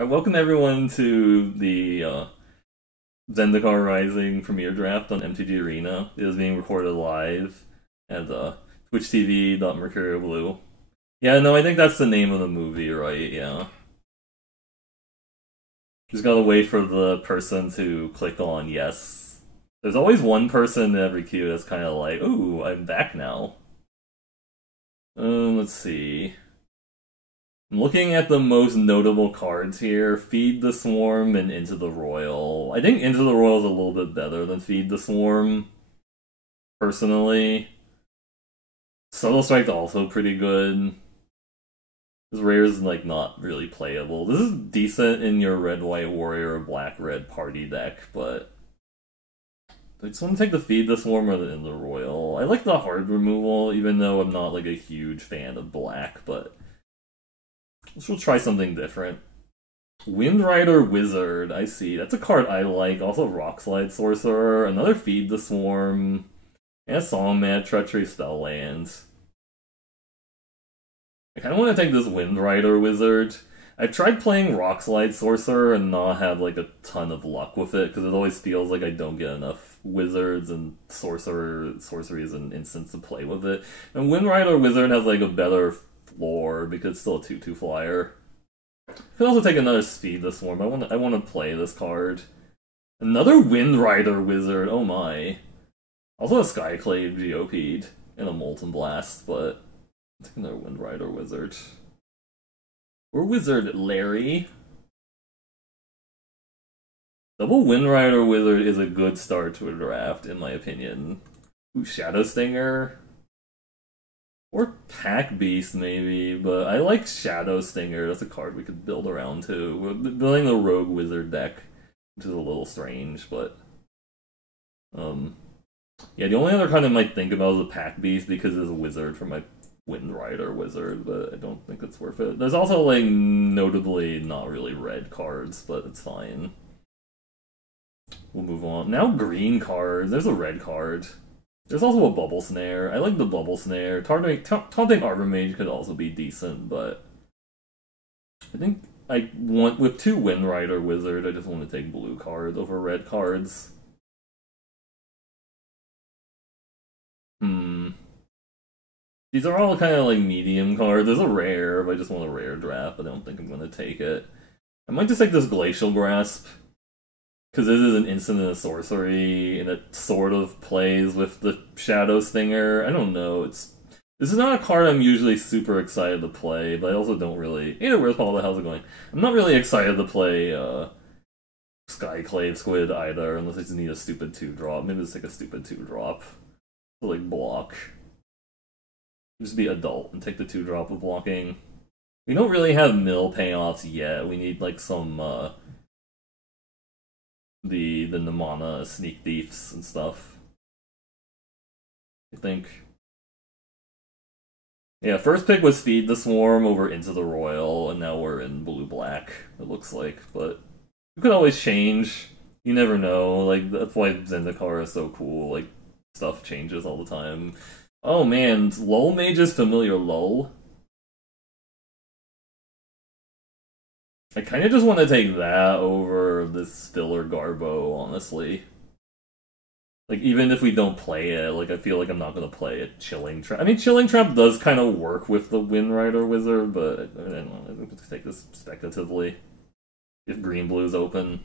I welcome everyone to the Zendikar Rising premiere draft on MTG Arena. It is being recorded live at Twitch TV.MercurioBlue. Yeah, no, I think that's the name of the movie, right? Yeah. Just gotta wait for the person to click on yes. There's always one person in every queue that's kind of like, ooh, I'm back now. Let's see. I'm looking at the most notable cards here. Feed the Swarm and Into the Royal. I think Into the Royal is a little bit better than Feed the Swarm, personally. Subtle Strike's also pretty good. This rare is like not really playable. This is decent in your red-white warrior or black-red party deck, but I just want to take the Feed the Swarm rather than the Royal. I like the hard removal, even though I'm not like a huge fan of black, but we'll try something different. Windrider Wizard, I see. That's a card I like. Also Rockslide Sorcerer, another Feed the Swarm, and Songmad Treachery Spell Lands. I kind of want to take this Windrider Wizard. I've tried playing Rockslide Sorcerer and not had like a ton of luck with it, because it always feels like I don't get enough wizards and sorceries and instants to play with it. And Windrider Wizard has like a better floor because it's still a 2/2 flyer. I could also take another Speed the Swarm. I want to play this card. Another Windrider Wizard. Oh my. Also a Skyclave GOP'd and a Molten Blast, but I'll take another Windrider Wizard. Or Wizard Larry. Double Windrider Wizard is a good start to a draft, in my opinion. Ooh, Shadow Stinger. Or Pack Beast, maybe, but I like Shadow Stinger. That's a card we could build around, too. We're building a Rogue Wizard deck, which is a little strange, but yeah, the only other card I might think about is a Pack Beast, because it's a wizard for my Windrider Wizard, but I don't think it's worth it. There's also, like, notably not really red cards, but it's fine. We'll move on. Now green cards. There's a red card. There's also a Bubble Snare. I like the Bubble Snare. Taunting Arbor Mage could also be decent, but I think I want, with two Windrider Wizard, I just want to take blue cards over red cards. These are all kind of like medium cards. There's a rare, but I just want a rare draft, but I don't think I'm going to take it. I might just take this Glacial Grasp, because this is an instant and a sorcery, and it sort of plays with the Shadow Stinger. I don't know. This is not a card I'm usually super excited to play, but I also don't really... Hey, where's Paula? How's it going? I'm not really excited to play Skyclave Squid either, unless I just need a stupid 2-drop. Maybe just take a stupid 2-drop to, like, block. Just be adult and take the 2-drop of blocking. We don't really have mill payoffs yet. We need, like, some, the Namana Sneak Thieves and stuff, I think. Yeah, first pick was Feed the Swarm over Into the Royal, and now we're in blue-black, it looks like. But you could always change. You never know. Like, that's why Zendikar is so cool. Like, stuff changes all the time. Oh man, Lull Mage is familiar. Lull. I kind of just want to take that over this Filler Garbo, honestly. Like, even if we don't play it, like, I feel like I'm not going to play a Chilling Trap. I mean, Chilling Trap does kind of work with the Windrider Wizard, but I don't know, I'm going to take this speculatively. If green-blue's open.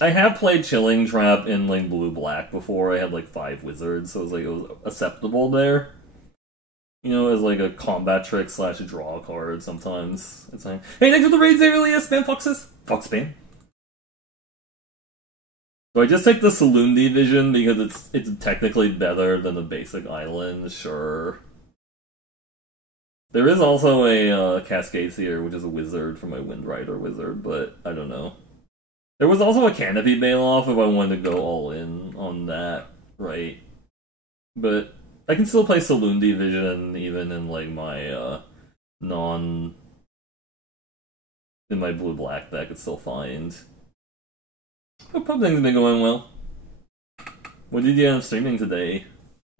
I have played Chilling Trap in, like, blue-black before. I had, like, 5 wizards, so it was acceptable there. You know, as like a combat trick / draw card sometimes. It's like, hey, thanks for the raids, Aurelius! Spam Foxes! Fox spam. So I just take the Saloon Vision because it's technically better than the basic island, sure. There is also a Cascade Seer, which is a wizard for my Windrider Wizard, but I don't know. There was also a Canopy Bailoff if I wanted to go all in on that, right? But I can still play Saloon Vision even in like my in my blue-black deck. It's still fine. Hope things have been going well. What did you end up streaming today?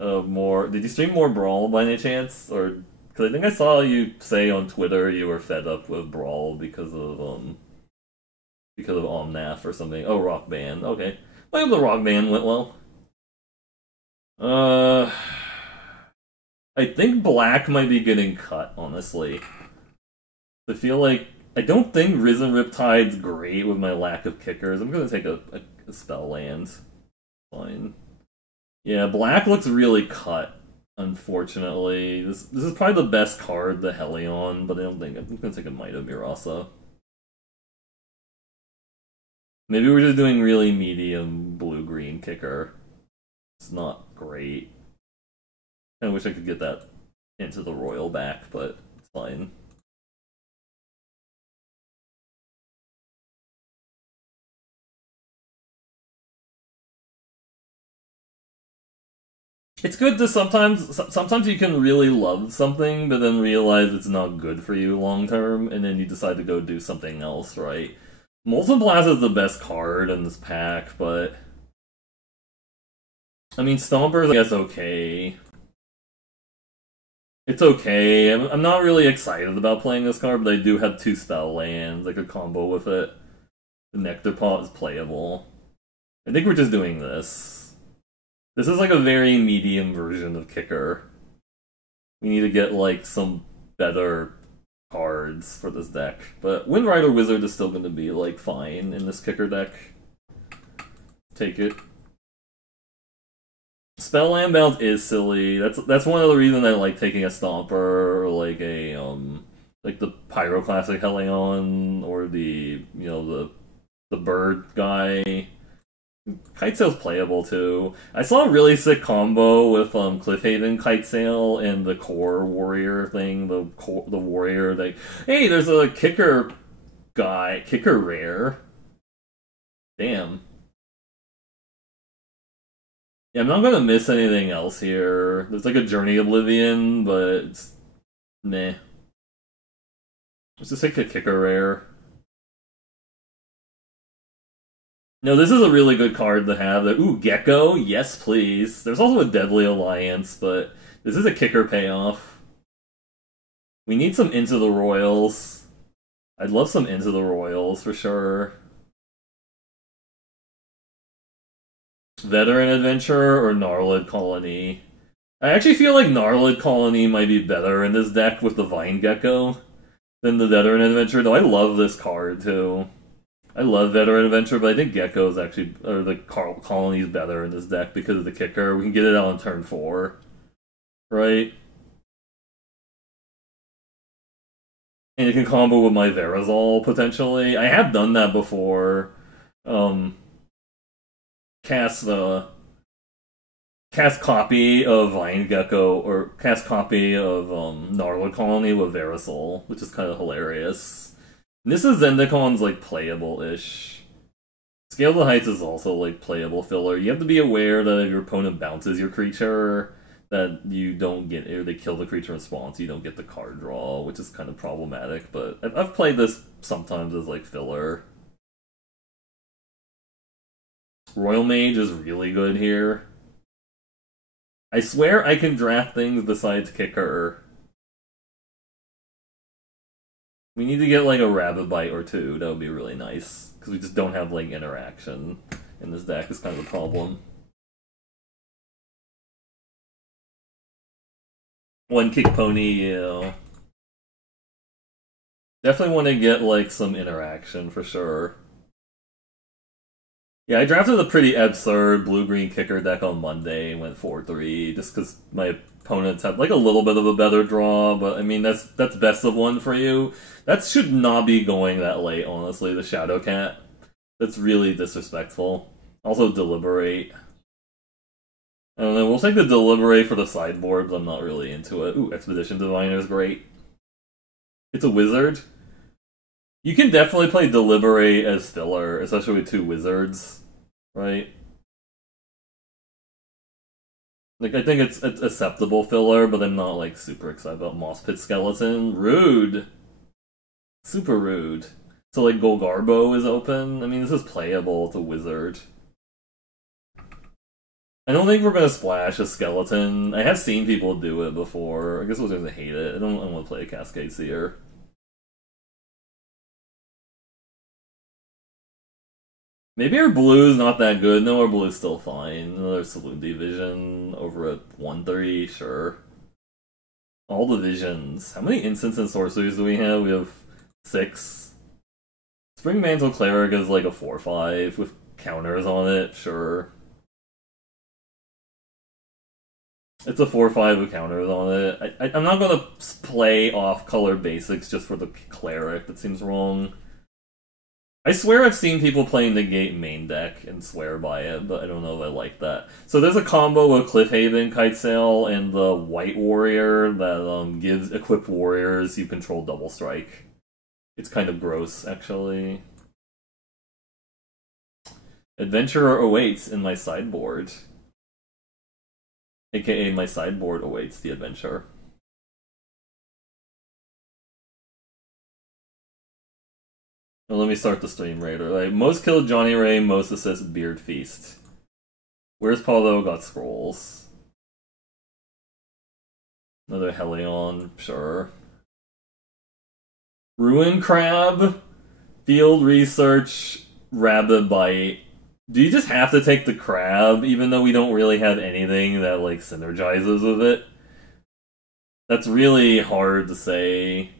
more. Did you stream more Brawl by any chance, or because I think I saw you say on Twitter you were fed up with Brawl because of Omnath or something. Oh, Rock Band. Okay, well, the Rock Band went well. Uh, I think Black might be getting cut. Honestly, I feel like I don't think Risen Riptide's great with my lack of kickers. I'm gonna take a spell land. Fine. Yeah, Black looks really cut. Unfortunately, this is probably the best card, the Helion, but I don't think I'm gonna take a Might of Mirasa. Maybe we're just doing really medium blue-green kicker. It's not great. I wish I could get that into the Royal back, but it's fine. It's good to sometimes you can really love something, but then realize it's not good for you long term, and then you decide to go do something else, right? Molten Blast is the best card in this pack, but I mean Stomper's I guess okay. It's okay. I'm not really excited about playing this card, but I do have 2 spell lands. I could combo with it. The Nectar Pot is playable. I think we're just doing this. This is like a very medium version of Kicker. We need to get like some better cards for this deck. But Windrider Wizard is still going to be like fine in this Kicker deck. Take it. Spell Land Bounce is silly. That's one of the reasons I like taking a Stomper or like a like the Pyroclastic Helion or the bird guy. Kitesail's playable too. I saw a really sick combo with Cliffhaven Kitesail and the Core Warrior thing. The warrior like, hey, there's a kicker guy, kicker rare. Damn. Yeah, I'm not gonna miss anything else here. There's like a Journey Oblivion, but it's meh. Let's just take a kicker rare. No, this is a really good card to have. Ooh, Gecko? Yes, please. There's also a Deadly Alliance, but this is a kicker payoff. We need some Into the Royals. I'd love some Into the Royals, for sure. Veteran Adventurer or Gnarlid Colony? I actually feel like Gnarlid Colony might be better in this deck with the Vine Gecko than the Veteran Adventurer, though I love this card, too. I love Veteran Adventure, but I think Gecko's actually, or the Colony's better in this deck because of the kicker. We can get it out on turn 4. Right? And it can combo with my Verazol, potentially. I have done that before. Cast copy of Vine Gecko, or cast copy of Gnarlid Colony with Verazol, which is kind of hilarious. And this is Zendikar's like playable-ish. Scale the Heights is also like playable filler. You have to be aware that if your opponent bounces your creature, that you don't get, or they kill the creature in response, you don't get the card draw, which is kind of problematic. But I've played this sometimes as like filler. Royal Mage is really good here. I swear I can draft things besides Kicker. We need to get like a Rabbit Bite or 2. That would be really nice. Because we just don't have like interaction in this deck is kind of a problem. One Kick Pony, yeah. Definitely want to get like some interaction for sure. Yeah, I drafted a pretty absurd blue-green kicker deck on Monday and went 4-3 just because my opponents had like a little bit of a better draw, but I mean that's best of 1 for you. That should not be going that late, honestly, the Shadow Cat. That's really disrespectful. Also Deliberate. I don't know, we'll take the Deliberate for the sideboard, but I'm not really into it. Ooh, Expedition Diviner is great. It's a wizard. You can definitely play Deliberate as filler, especially with 2 wizards. Right? Like, I think it's acceptable filler, but I'm not, like, super excited about Moss Pit Skeleton. Rude! Super rude. So, like, Golgarbo is open. I mean, this is playable. It's a wizard. I don't think we're gonna splash a skeleton. I have seen people do it before. I guess I was gonna hate it. I don't want to play a Cascade Seer. Maybe our blue's not that good. No, our blue's still fine. Another Saloon Division over at 1-3, sure. All the visions. How many instants and sorceries do we have? We have 6. Spring Mantle Cleric is like a 4-5 with counters on it, sure. It's a 4-5 with counters on it. I'm not gonna play off-color basics just for the Cleric. That seems wrong. I swear I've seen people playing the Negate main deck and swear by it, but I don't know if I like that. So there's a combo of Cliffhaven, Kitesail, and the White Warrior that gives equipped warriors you control double strike. It's kind of gross, actually. Adventurer awaits in my sideboard. AKA my sideboard awaits the adventure. Well, let me start the stream raider. Like, most killed Johnny Ray, most assist Beard Feast. Where's Paulo got scrolls? Another Helion, sure. Ruin Crab, Field Research, Rabbit Bite. Do you just have to take the crab, even though we don't really have anything that, like, synergizes with it? That's really hard to say.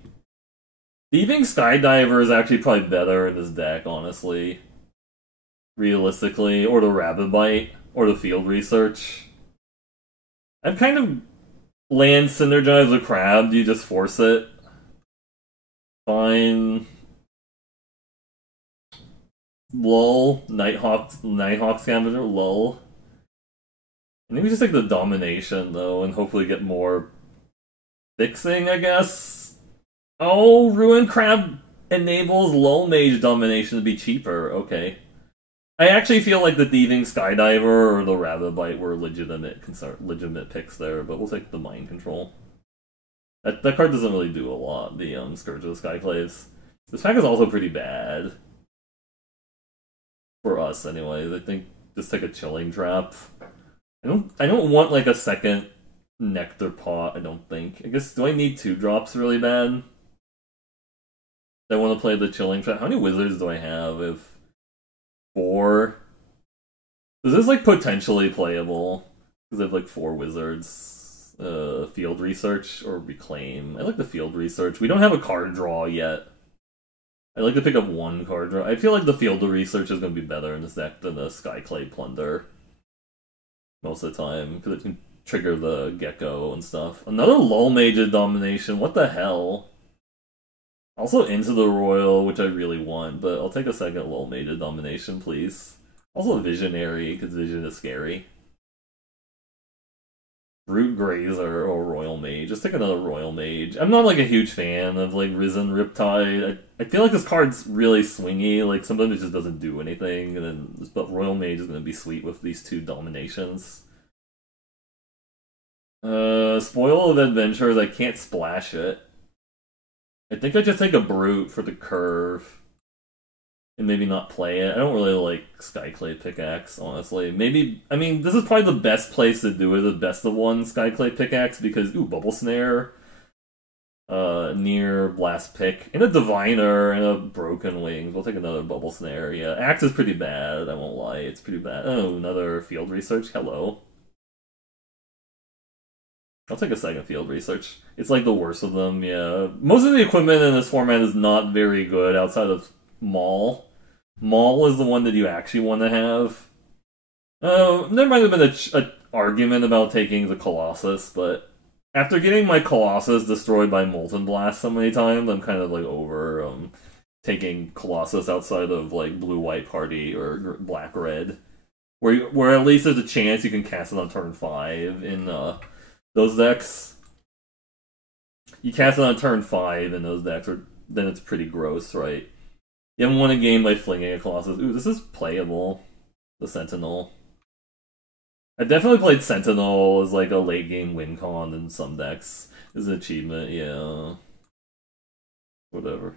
Thieving Skydiver is actually probably better in this deck, honestly. Realistically. Or the Rabbit Bite. Or the Field Research. I've kind of land synergized with crab. Do you just force it? Fine. Lull. Nighthawk Scavenger. Lull. I think we just take the Domination, though, and hopefully get more fixing, I guess. Oh, Ruin Crab enables Lull Mage Domination to be cheaper. Okay. I actually feel like the Thieving Skydiver or the Rabbit Bite were legitimate picks there, but we'll take the Mind Control. That card doesn't really do a lot, the Scourge of the Skyclaves. This pack is also pretty bad. For us, anyways. I think just take a Chilling Trap. I don't want like a second Nectar Pot, I don't think. I guess, do I need 2 drops really bad? I want to play the Chilling Trap. How many wizards do I have? If 4? This is like potentially playable. Because I have like 4 wizards. Field Research or Reclaim. I like the Field Research. We don't have a card draw yet. I like to pick up 1 card draw. I feel like the Field Research is going to be better in this deck than the Skyclave Plunder. Most of the time. Because it can trigger the Gecko and stuff. Another Lull Mage Domination. What the hell? Also Into the Royal, which I really want, but I'll take a second Lull Mage Domination, please. Also Visionary, because Vision is scary. Root Grazer or Royal Mage. Just take another Royal Mage. I'm not like a huge fan of like Risen Riptide. I feel like this card's really swingy. Like sometimes it just doesn't do anything. And then, but Royal Mage is going to be sweet with these 2 dominations. Spoil of Adventures. I can't splash it. I think I just take a Brute for the curve. And maybe not play it. I don't really like Skyclave Pickaxe, honestly. Maybe, I mean, this is probably the best place to do it, the best of 1 Skyclave Pickaxe, because, ooh, Bubble Snare, near Blast Pick, and a Diviner, and a Broken Wings. We'll take another Bubble Snare, yeah. Axe is pretty bad, I won't lie, it's pretty bad. Oh, another Field Research, hello. I'll take a second Field Research. It's like the worst of them, yeah. Most of the equipment in this format is not very good outside of Maul. Maul is the one that you actually want to have. There might have been an argument about taking the Colossus, but after getting my Colossus destroyed by Molten Blast so many times, I'm kind of like over taking Colossus outside of like Blue-White Party or Black-Red, where at least there's a chance you can cast it on turn 5 in those decks. You cast it on turn 5 in those decks, or then it's pretty gross, right? You haven't won a game by flinging a Colossus. Ooh, this is playable. The Sentinel. I definitely played Sentinel as like a late game win con in some decks. This is an achievement, yeah. Whatever.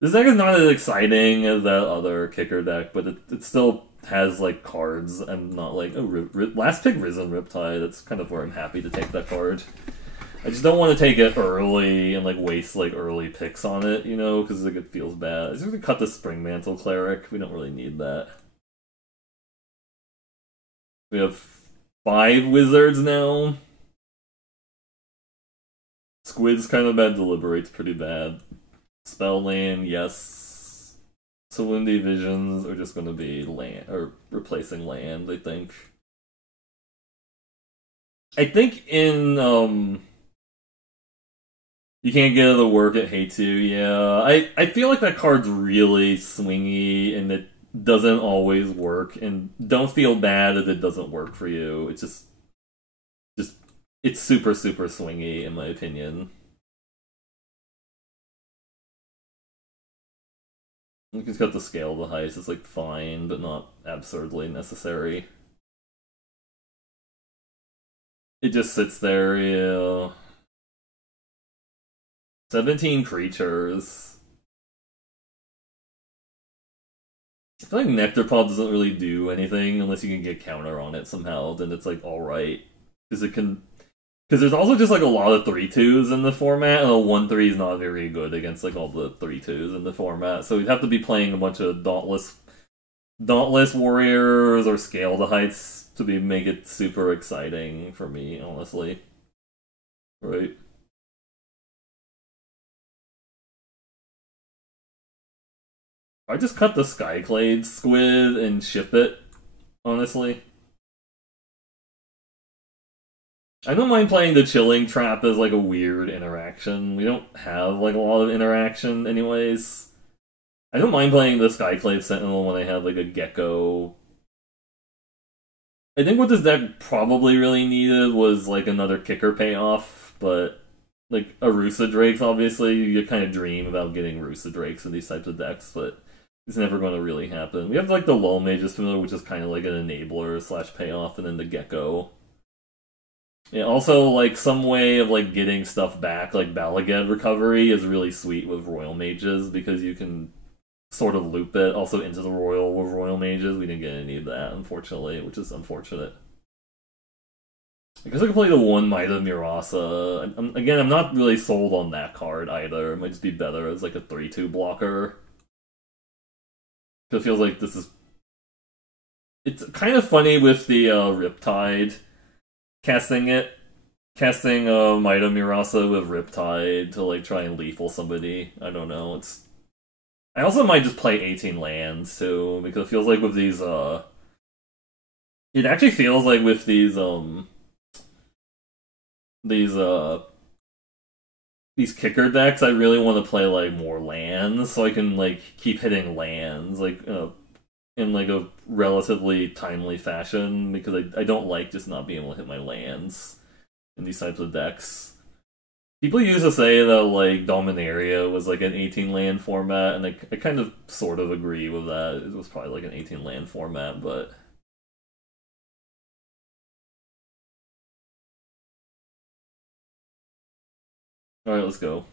This deck is not as exciting as that other kicker deck, but it still has like cards, I'm not like, oh, last pick Risen Riptide. That's kind of where I'm happy to take that card. I just don't want to take it early and like waste like early picks on it, you know, because like it feels bad. I'm just gonna cut the Spring Mantle Cleric. We don't really need that. We have 5 wizards now. Squid's kind of bad. Deliberate's pretty bad. Spell Land, yes. Salundi Visions are just gonna be land or replacing land, I think. I think in you can't get it to work at Hate yeah. I feel like that card's really swingy and it doesn't always work, and don't feel bad if it doesn't work for you. It's just it's super, super swingy in my opinion. You can cut the scale of the heist, it's like fine, but not absurdly necessary. It just sits there, yeah. 17 creatures. I feel like Nectarpod doesn't really do anything unless you can get counter on it somehow, then it's like alright. Because it can. Because there's also just like a lot of 3/2s in the format, and a 1/3 is not very good against like all the 3/2s in the format. So you'd have to be playing a bunch of Dauntless Warriors or Scale the Heights to make it super exciting for me, honestly. Right. I just cut the Skyclade Squid and ship it, honestly. I don't mind playing the Chilling Trap as like a weird interaction. We don't have like a lot of interaction anyways. I don't mind playing the Skyclave Sentinel when I have like a Gecko. I think what this deck probably really needed was like another kicker payoff, but like Arusa Drakes, obviously, you kind of dream about getting Arusa Drakes in these types of decks, but it's never going to really happen. We have like the Lull Mage's Familiar, which is kind of like an enabler slash payoff, and then the Gecko. Yeah, also, like, some way of, like, getting stuff back, like Balagad Recovery is really sweet with Royal Mages, because you can sort of loop it also into the Royal with Royal Mages. We didn't get any of that, unfortunately, which is unfortunate. I guess I could play the one Might of Murasa. Again, I'm not really sold on that card either. It might just be better as, like, a 3/2 blocker. It feels like this is... It's kind of funny with the Riptide. Casting Might of Murasa with Riptide to like try and lethal somebody. I don't know. I also might just play 18 lands too, because it feels like with these it actually feels like with these kicker decks, I really want to play like more lands so I can like keep hitting lands like in like a relatively timely fashion, because I don't like just not being able to hit my lands in these types of decks. People used to say that like Dominaria was like an 18 land format, and I kind of sort of agree with that. It was probably like an 18 land format, but alright, let's go.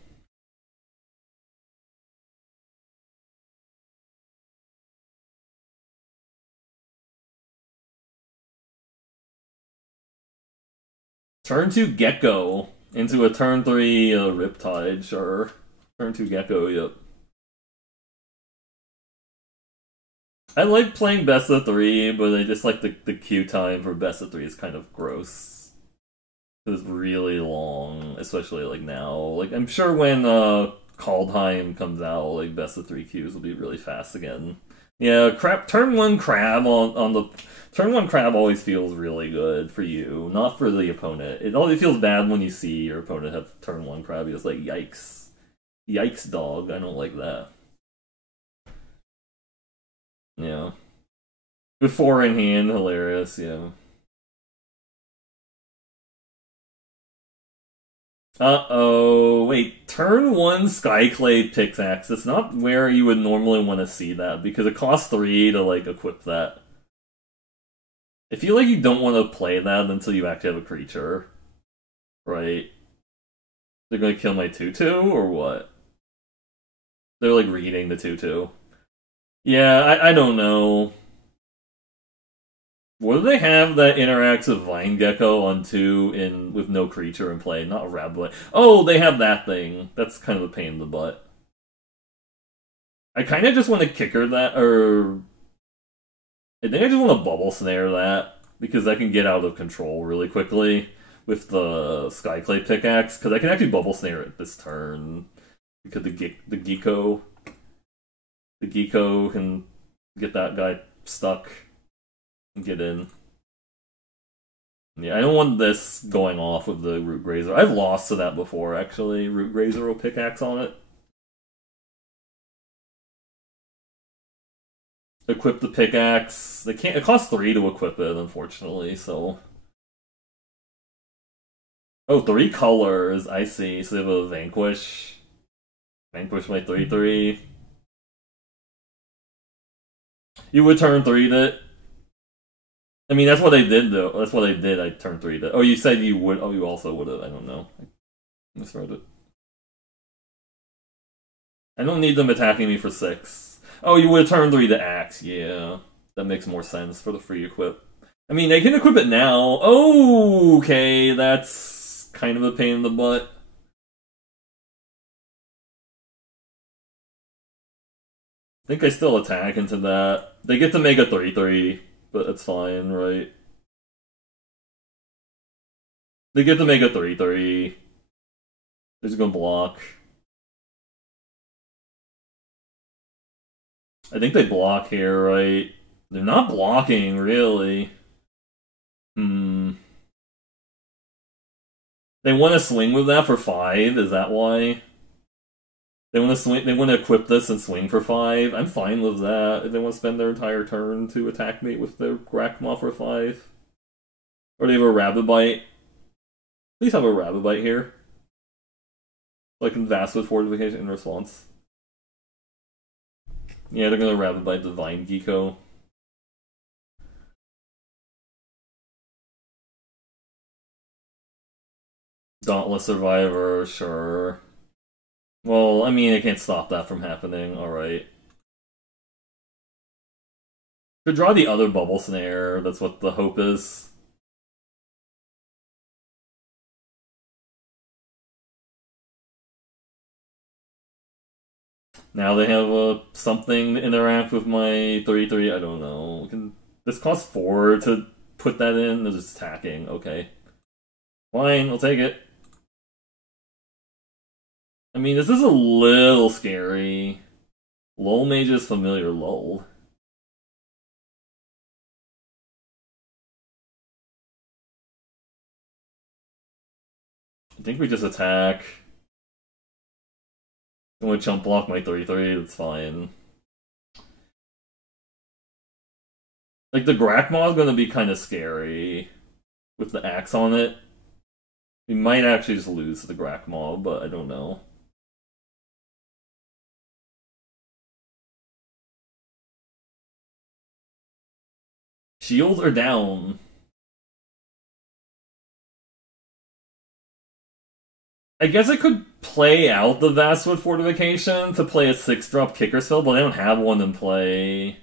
Turn 2 Gecko into a turn 3 Riptide, sure. Turn 2 Gecko, yep. I like playing best of 3, but I just like the queue time for best of 3 is kind of gross. It's really long, especially like now. Like, I'm sure when Kaldheim comes out, like best of 3 queues will be really fast again. Yeah, turn 1 crab on the turn 1 crab always feels really good for you, not for the opponent. It always feels bad when you see your opponent have turn 1 crab. It's like, yikes. Yikes, dog. I don't like that. Yeah. Before in hand, hilarious, yeah. Uh-oh. Wait, turn 1 Skyclade Pickaxe. It's not where you would normally want to see that, because it costs 3 to, like, equip that. I feel like you don't want to play that until you actually have a creature. Right? They're gonna kill my 2/2, or what? They're, like, reading the 2/2. Yeah, I don't know. What do they have that interacts with Vine Gecko on 2 in with no creature in play? Not a Rabbit. Oh, they have that thing. That's kind of a pain in the butt. I kind of just want to kicker that, or I think I just want to bubble snare that, because I can get out of control really quickly with the Skyclave pickaxe, because I can actually bubble snare it this turn. Because the Geeko can get that guy stuck and get in. Yeah, I don't want this going off with the Root Grazer. I've lost to that before, actually. Root Grazer will pickaxe on it. Equip the pickaxe. They can't. It costs 3 to equip it, unfortunately. So, oh, 3 colors. I see. So they have a Vanquish. Vanquish my 3/3. You would turn 3'd it. I mean, that's what I did, though. That's what I did. I turned 3'd it. Oh, you said you would. Oh, you also would have. I don't know. I misread it. I don't need them attacking me for 6. Oh, you would have turned 3 to Axe. Yeah, that makes more sense for the free equip. I mean, they can equip it now. Oh, okay, that's kind of a pain in the butt. I think I still attack into that. They get to make a 3/3, but it's fine, right? They get to make a 3/3. They're just gonna block. I think they block here, right? They're not blocking, really. They want to swing with that for 5, is that why? They want to swing. They want to equip this and swing for 5. I'm fine with that. If they want to spend their entire turn to attack me with their Grakmaw for 5, or they have a Rabbit Bite. Please have a Rabbit Bite here, so I can Vast with Fortification in response. Yeah, they're gonna Rabbit Bite Divine Geeko. Dauntless Survivor, sure. Well, I mean, I can't stop that from happening, alright. Could draw the other Bubble Snare, that's what the hope is. Now they have something to interact with my 3/3, I don't know. This costs 4 to put that in, they're just attacking, okay. Fine, I'll take it. I mean, this is a little scary. Lol Mage is familiar, lol. I think we just attack. I'm gonna chump block my 3/3, that's fine. Like, the Grakmaw is gonna be kind of scary with the axe on it. We might actually just lose to the Grakmaw, but I don't know. Shields are down. I guess I could play out the Vastwood Fortification to play a 6-drop kicker spell, but I don't have one in play.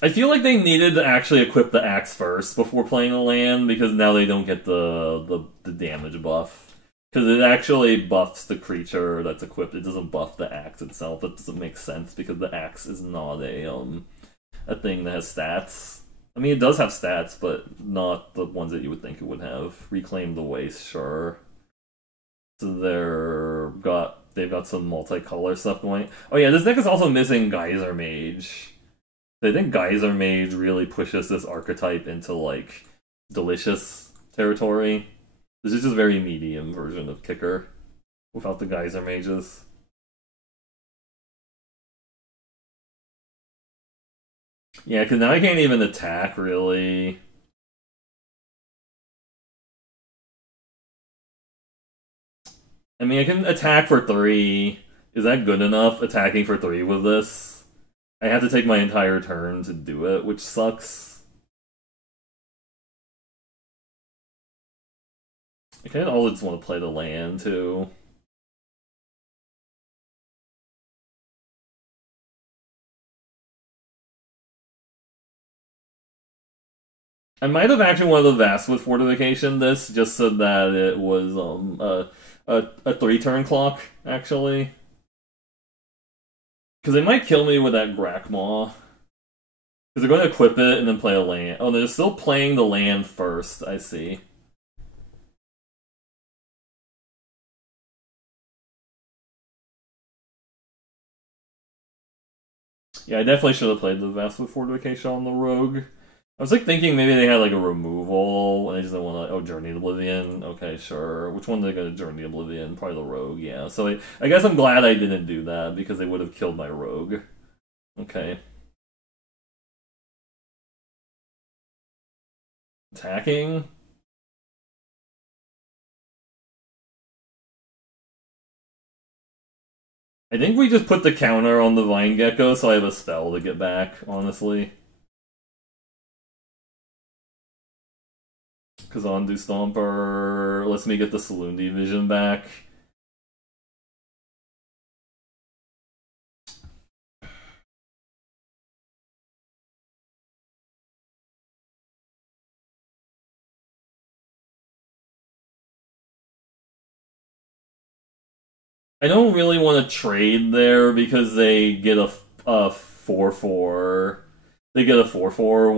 I feel like they needed to actually equip the axe first before playing the land, because now they don't get the damage buff. Because it actually buffs the creature that's equipped. It doesn't buff the axe itself. That doesn't make sense, because the axe is not a thing that has stats. I mean, it does have stats, but not the ones that you would think it would have. Reclaim the Waste, sure. So they've got some multicolor stuff going. Oh yeah, this deck is also missing Geyser Mage. I think Geyser Mage really pushes this archetype into, like, delicious territory. This is just a very medium version of Kicker without the Geyser Mages. Yeah, because now I can't even attack, really. I mean, I can attack for 3. Is that good enough, attacking for 3 with this? I have to take my entire turn to do it, which sucks. I kind of always want to play the land, too. I might have actually wanted the Vast with Fortification this, just so that it was a 3-turn clock, actually. Because they might kill me with that Grakmaw. Because they're going to equip it and then play a land. Oh, they're still playing the land first, I see. Yeah, I definitely should have played the Vast with Fortification on the Rogue. I was like thinking maybe they had like a removal and they just didn't want to. Oh, Journey to Oblivion. Okay, sure. Which one did they go to Journey to Oblivion? Probably the Rogue. Yeah. So I guess I'm glad I didn't do that because they would have killed my Rogue. Okay. Attacking. I think we just put the counter on the Vine Gecko, so I have a spell to get back. Honestly. Kazandu Stomper lets me get the Salundi Vision back. I don't really want to trade there because they get a 4/4. They get a 4/4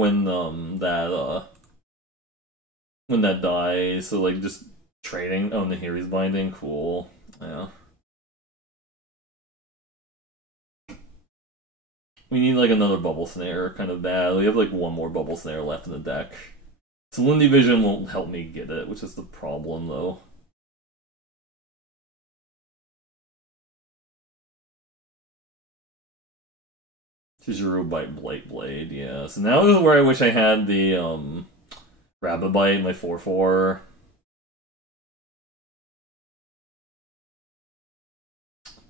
when that dies. So like just trading. Oh, Nahiri's Binding, cool. Yeah. We need like another Bubble Snare kind of bad. We have like one more Bubble Snare left in the deck. Salundi Vision won't help me get it, which is the problem though. Chizuru Bite Blight Blade, yeah. So now this is where I wish I had the Rabbit Bite, my 4/4.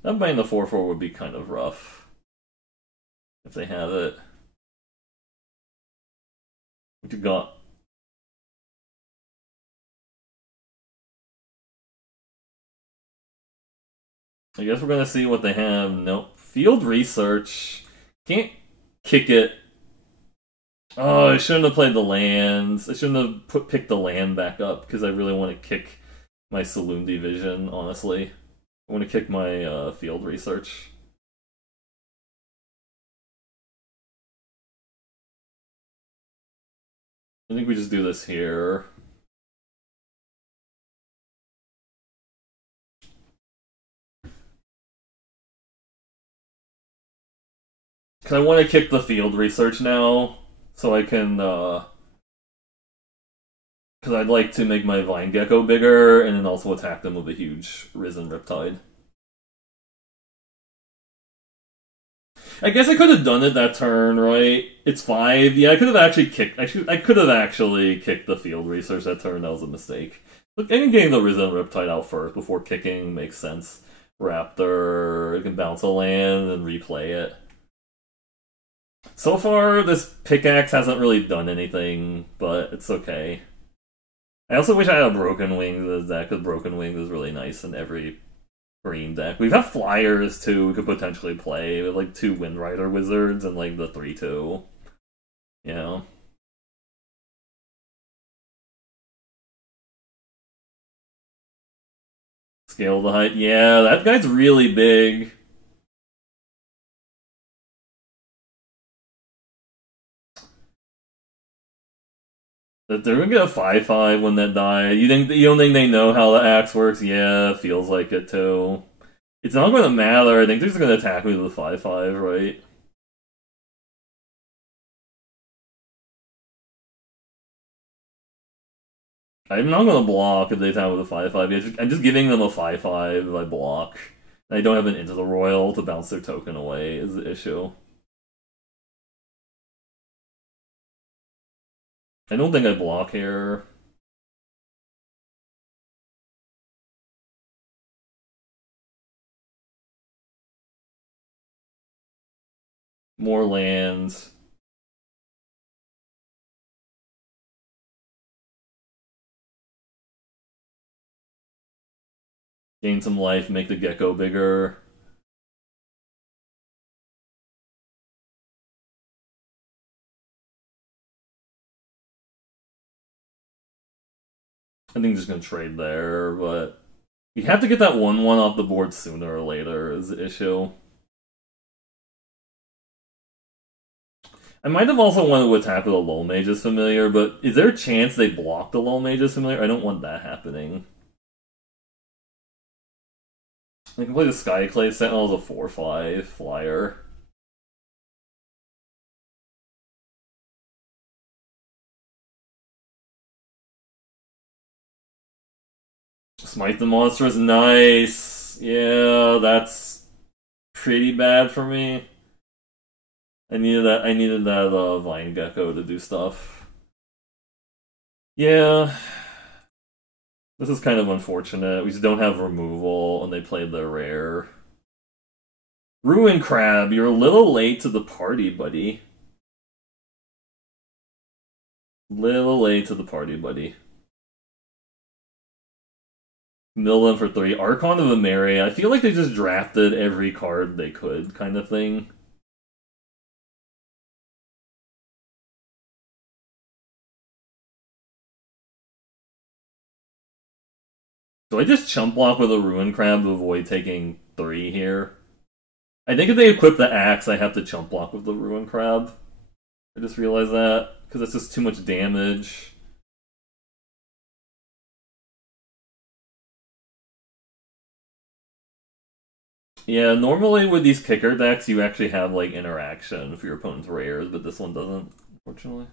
That buying the 4/4 would be kind of rough if they had it. What you got? I guess we're gonna see what they have. Nope. Field Research. Can't kick it. Oh, I shouldn't have played the lands. I shouldn't have picked the land back up because I really want to kick my Salundi Vision, honestly. I want to kick my Field Research. I think we just do this here. Because I want to kick the Field Research now, so I can, because I'd like to make my Vine Gecko bigger, and then also attack them with a huge Risen Riptide. I guess I could have done it that turn, right? It's 5. Yeah, I could have actually kicked. I could have actually kicked the Field Research that turn. That was a mistake. Look, I think getting the Risen Riptide out first before kicking makes sense. Raptor, it can bounce a land and replay it. So far, this pickaxe hasn't really done anything, but it's okay. I also wish I had a Broken Wings in this deck, because Broken Wings is really nice in every green deck. We have flyers, too, we could potentially play, with like 2 Windrider Wizards and like the 3/2. You know? Scale the height. Yeah, that guy's really big. That they're gonna get a 5/5 when that die. You don't think they know how the axe works? Yeah, it feels like it too. It's not gonna matter. I think they're just gonna attack me with a 5/5, right? I'm not gonna block if they attack with a 5/5. I'm just giving them a 5/5 if I block. I don't have an Into the Royal to bounce their token away is the issue. I don't think I block here. More lands. Gain some life, make the gecko bigger. I think just gonna trade there, but you have to get that 1/1 off the board sooner or later is the issue. I might have also wanted to attack with a Lull Mage's Familiar, but is there a chance they block the Lull Mage's Familiar? I don't want that happening. I can play the Skyclave Sentinel as a 4/5 flyer. Smite the monster is nice. Yeah, that's pretty bad for me. I needed that. I needed that Vine Gecko to do stuff. Yeah, this is kind of unfortunate. We just don't have removal, and they played their rare. Ruin Crab, you're a little late to the party, buddy. Little late to the party, buddy. Mill them for 3. Archon of the Mary. I feel like they just drafted every card they could, kind of thing. Do I just chump block with a Ruin Crab to avoid taking 3 here? I think if they equip the axe, I have to chump block with the Ruin Crab. I just realized that, because it's just too much damage. Yeah, normally with these kicker decks, you actually have, like, interaction for your opponent's rares, but this one doesn't, unfortunately.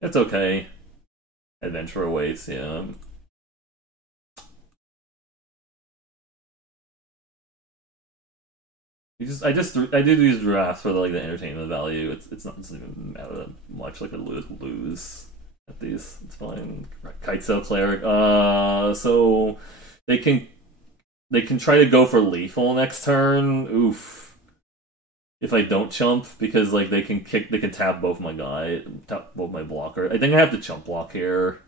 It's okay. Adventure awaits, yeah. I do these drafts for like the entertainment value. It doesn't even matter that much. Like I lose at these. It's fine. Kitesail Cleric. So they can try to go for lethal next turn. Oof. If I don't chump, because like they can tap both my tap both my blocker. I think I have to chump block here.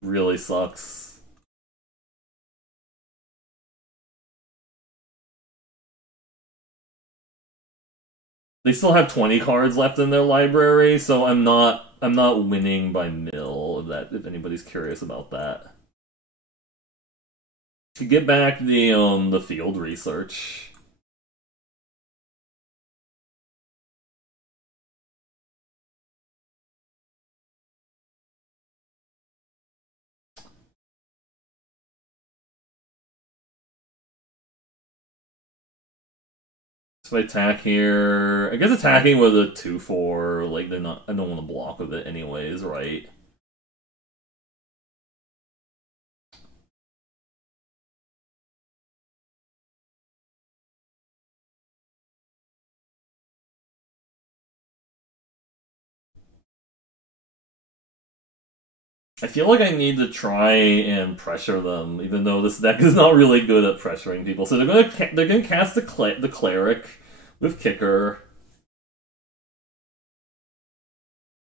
Really sucks. They still have 20 cards left in their library, so I'm not winning by mill, if anybody's curious about that. To get back the field research. So I attack here. I guess attacking with a 2/4, like they're not. I don't want to block with it anyways, right? I feel like I need to try and pressure them, even though this deck is not really good at pressuring people. So they're gonna cast the cleric with kicker.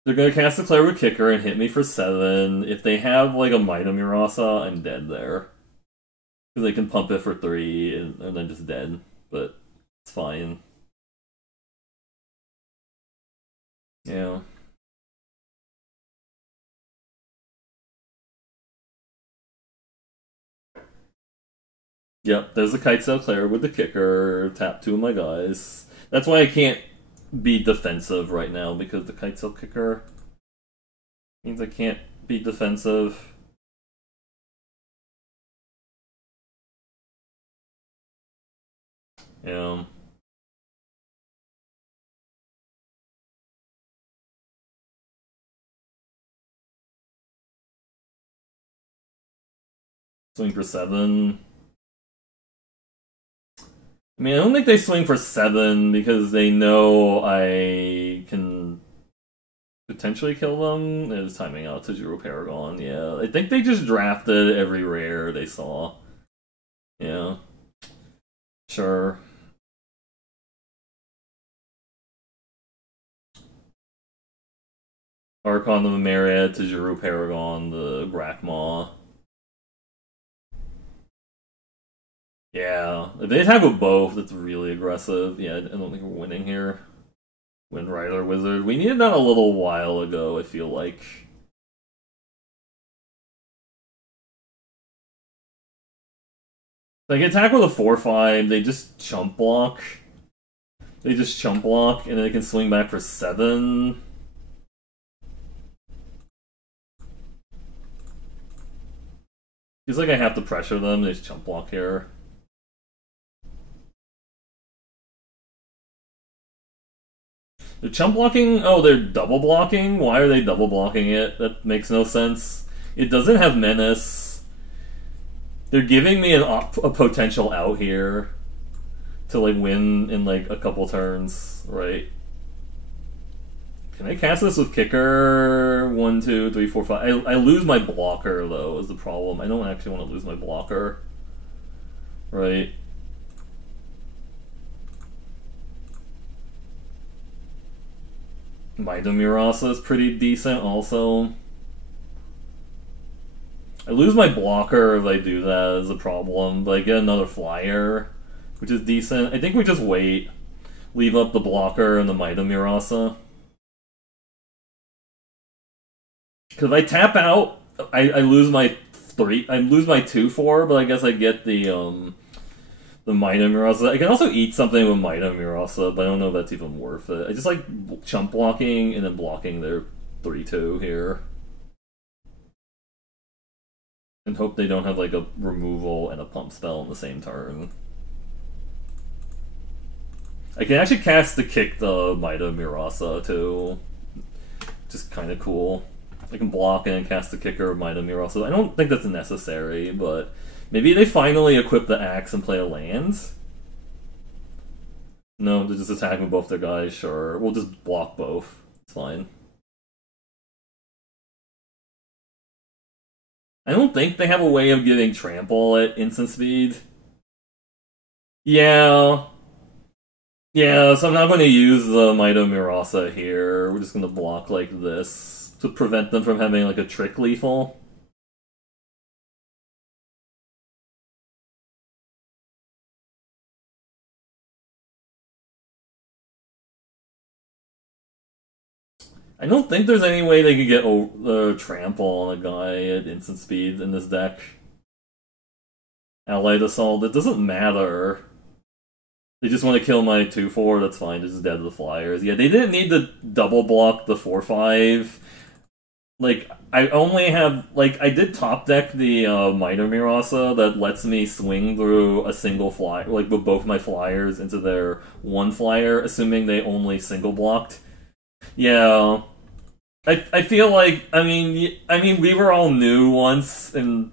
They're gonna cast the cleric with kicker and hit me for 7. If they have like a Might of Murasa, I'm dead there. Because they can pump it for 3 and then just dead. But it's fine. Yeah. Yep, there's a Kitesail Cleric with the kicker. Tap 2 of my guys. That's why I can't be defensive right now, because the Kitesail Kicker means I can't be defensive. Yeah. Swing for 7. I mean, I don't think they swing for 7 because they know I can potentially kill them. It was timing out to Zero Paragon, yeah. I think they just drafted every rare they saw. Yeah. Sure. Archon of the Myriad to Zero Paragon, the Grakmaw. Yeah, if they attack with both, that's really aggressive. Yeah, I don't think we're winning here. Windrider Wizard. We needed that a little while ago, I feel like. Like, attack with a 4-5, they just chump block. They just chump block, and then they can swing back for 7. Feels like I have to pressure them, they just chump block here. They're chump blocking? Oh, they're double blocking? Why are they double blocking it? That makes no sense. It doesn't have menace. They're giving me a potential out here to like win in like a couple turns, right? Can I cast this with kicker? 1, 2, 3, 4, 5. I lose my blocker though, is the problem. I don't actually want to lose my blocker. Right? Maida Murasa is pretty decent also. I lose my blocker if I do that is a problem, but I get another flyer, which is decent. I think we just wait. Leave up the blocker and the Maida Murasa. Because if I tap out, I lose my 3. I lose my 2/4, but I guess I get the Maida Murasa. I can also eat something with Maida Murasa, but I don't know if that's even worth it. I just like chump blocking and then blocking their 3/2 here. And hope they don't have like a removal and a pump spell on the same turn. I can actually cast the kick the Maida Murasa too. Just kind of cool. I can block and cast the kicker of Maida Murasa. I don't think that's necessary, but maybe they finally equip the axe and play a land? No, they're just attacking both their guys, sure. We'll just block both. It's fine. I don't think they have a way of getting trample at instant speed. Yeah. Yeah, so I'm not going to use the Maida Murasa here. We're just going to block like this to prevent them from having like a trick lethal. I don't think there's any way they could get trample on a guy at instant speed in this deck. Allied Assault, it doesn't matter. They just want to kill my 2/4, that's fine, they're just dead to the flyers. Yeah, they didn't need to double block the 4/5. Like, I only have, like, I did top deck the Maida Murasa that lets me swing through a single flyer, like with both my flyers into their 1 flyer, assuming they only single blocked. Yeah. I feel like, I mean, we were all new once, and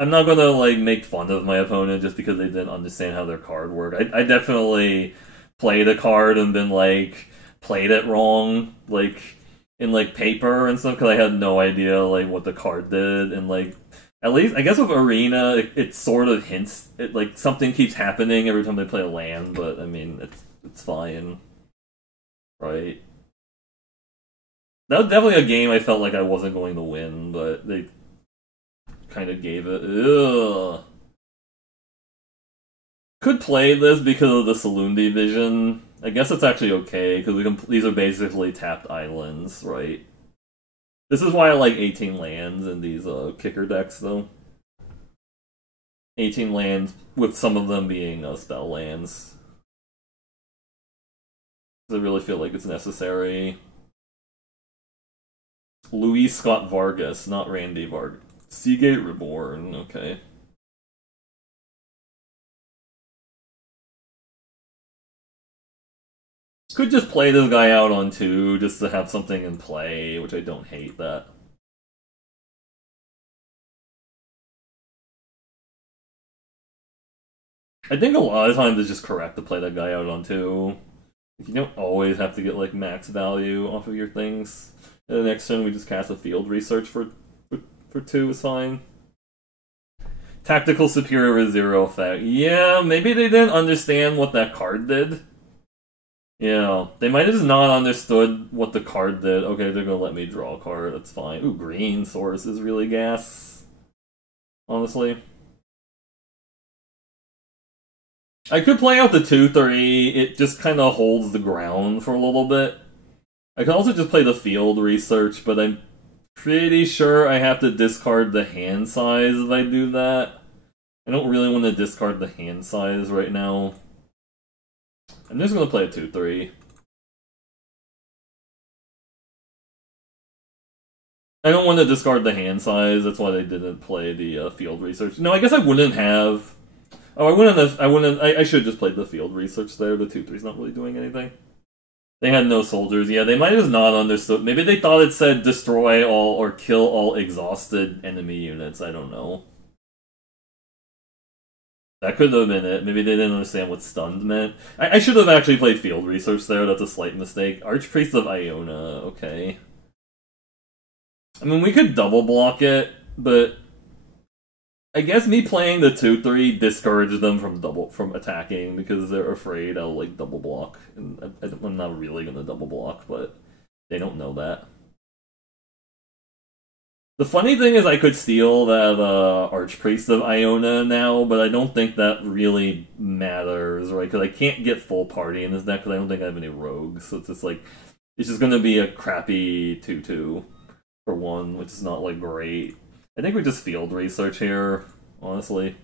I'm not gonna, like, make fun of my opponent just because they didn't understand how their card worked. I definitely played a card and been, like, played it wrong, like, in, like, paper and stuff, because I had no idea, like, what the card did, and, like, at least, I guess with Arena, it sort of hints, like, something keeps happening every time they play a land, but, I mean, it's fine. Right? That was definitely a game I felt like I wasn't going to win, but they kind of gave it. Ugh. Could play this because of the Salundi vision. I guess it's actually okay, because these are basically tapped islands, right? This is why I like 18 lands in these kicker decks, though. 18 lands, with some of them being spell lands. I really feel like it's necessary. Luis Scott Vargas, not Randy Vargas. Seagate Reborn, okay. Could just play this guy out on 2 just to have something in play, which I don't hate that. I think a lot of times it's just correct to play that guy out on 2. You don't always have to get like max value off of your things. And the next turn we just cast a field research for 2 is fine. Tactical Superior with 0 effect. Yeah, maybe they didn't understand what that card did. Yeah, they might have just not understood what the card did. Okay, they're gonna let me draw a card, that's fine. Ooh, green source is really gas. Honestly. I could play out the 2/3. It just kind of holds the ground for a little bit. I could also just play the field research, but I'm pretty sure I have to discard the hand size if I do that. I don't really want to discard the hand size right now. I'm just going to play a 2/3. I don't want to discard the hand size, that's why they didn't play the field research. No, I guess I wouldn't have. Oh, I should have just played the field research there. The 2/3's not really doing anything. They had no soldiers. Yeah, they might have just not understood. Maybe they thought it said destroy all or kill all exhausted enemy units. I don't know. That could have been it. Maybe they didn't understand what stunned meant. I should have actually played field research there. That's a slight mistake. Archpriest of Iona. Okay. I mean, we could double block it, but I guess me playing the 2/3 discouraged them from attacking because they're afraid I'll like double block, and I'm not really gonna double block, but they don't know that. The funny thing is, I could steal that Archpriest of Iona now, but I don't think that really matters, right? Because I can't get full party in this deck because I don't think I have any rogues, so it's just like it's just gonna be a crappy 2/2 for one, which is not like great. I think we just field research here, honestly.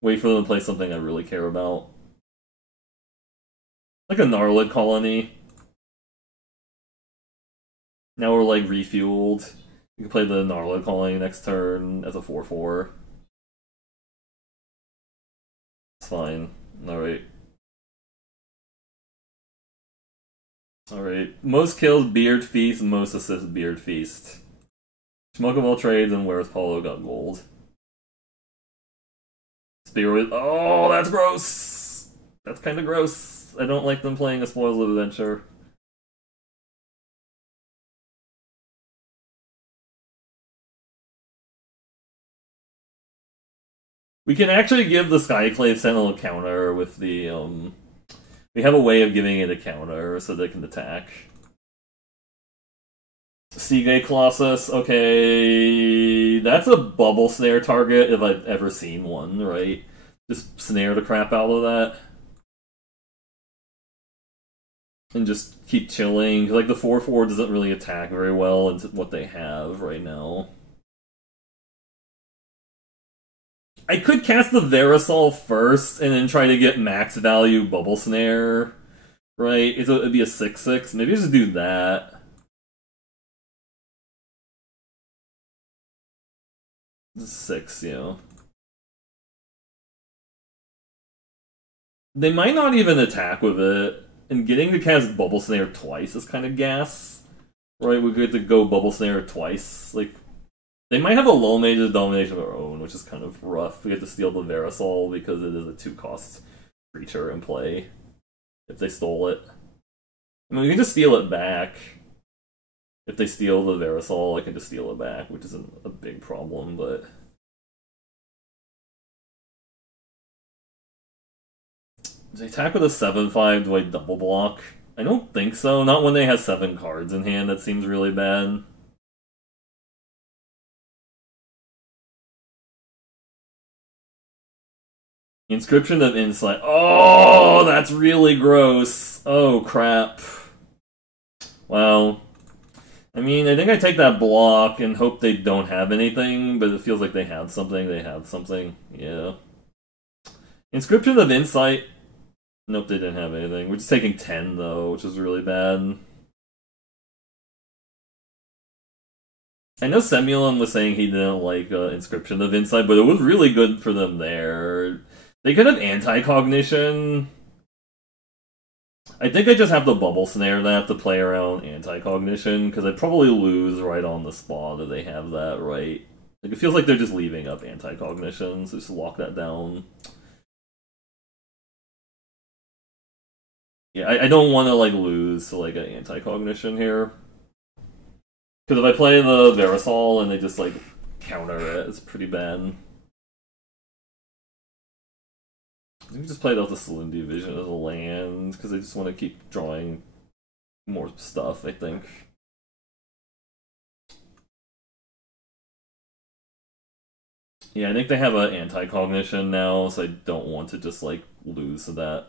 Wait for them to play something I really care about. Like a Gnarlid colony. Now we're like refueled. You can play the Gnarlid colony next turn as a 4/4. It's fine. Alright. Alright. Most kills, Beard Feast. Most assists, Beard Feast. Schmuck of all trades, and Where's Paulo got gold. Spear with. Oh, that's gross! That's kind of gross. I don't like them playing a Spoils of Adventure. We can actually give the Skyclave Sentinel a counter with the, we have a way of giving it a counter so they can attack. Seagate Colossus, okay, that's a bubble snare target if I've ever seen one, right? Just snare the crap out of that. And just keep chilling, because like the 4/4 doesn't really attack very well into what they have right now. I could cast the Verisol first and then try to get max value Bubble Snare, right? It'd be a 6/6. Maybe just do that. Six, you know. They might not even attack with it, and getting to cast Bubble Snare twice is kind of gas, right? We get to go Bubble Snare twice. Like, they might have a low mage's domination of their own, which is kind of rough. We have to steal the Verisol because it is a 2-cost creature in play. If they stole it, I mean, we can just steal it back. If they steal the Verisol, I can just steal it back, which isn't a big problem, but... Does they attack with a 7/5? Do I double block? I don't think so. Not when they have 7 cards in hand. That seems really bad. Inscription of Insight. Oh, that's really gross. Oh, crap. Wow. I mean, I think I take that block and hope they don't have anything, but it feels like they have something. They have something. Yeah. Inscription of Insight. Nope, they didn't have anything. We're just taking 10, though, which is really bad. I know Semulon was saying he didn't like Inscription of Insight, but it was really good for them there. They could have Anti-Cognition. I think I just have to Bubble Snare that to play around Anti-Cognition, because I'd probably lose right on the spot if they have that, right? Like, it feels like they're just leaving up Anti-Cognition, so just lock that down. Yeah, I don't want to, like, lose to, like, an Anti-Cognition here. Because if I play the Verisol and they just, like, counter it, it's pretty bad. I can just play out the Saloon Division as a land, because I just want to keep drawing more stuff, I think. Yeah, I think they have an anti-cognition now, so I don't want to just, like, lose to that.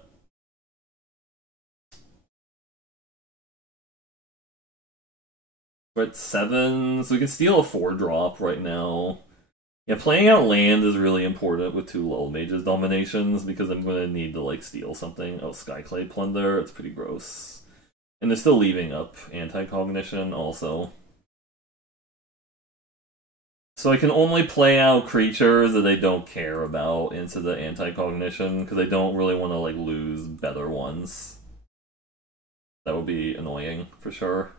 We're at 7, so we can steal a 4-drop right now. Yeah, playing out land is really important with 2 Lull Mages dominations, because I'm going to need to, like, steal something. Oh, Skyclade Plunder, it's pretty gross. And they're still leaving up anti-cognition, also. So I can only play out creatures that they don't care about into the anti-cognition, because I don't really want to, like, lose better ones. That would be annoying, for sure.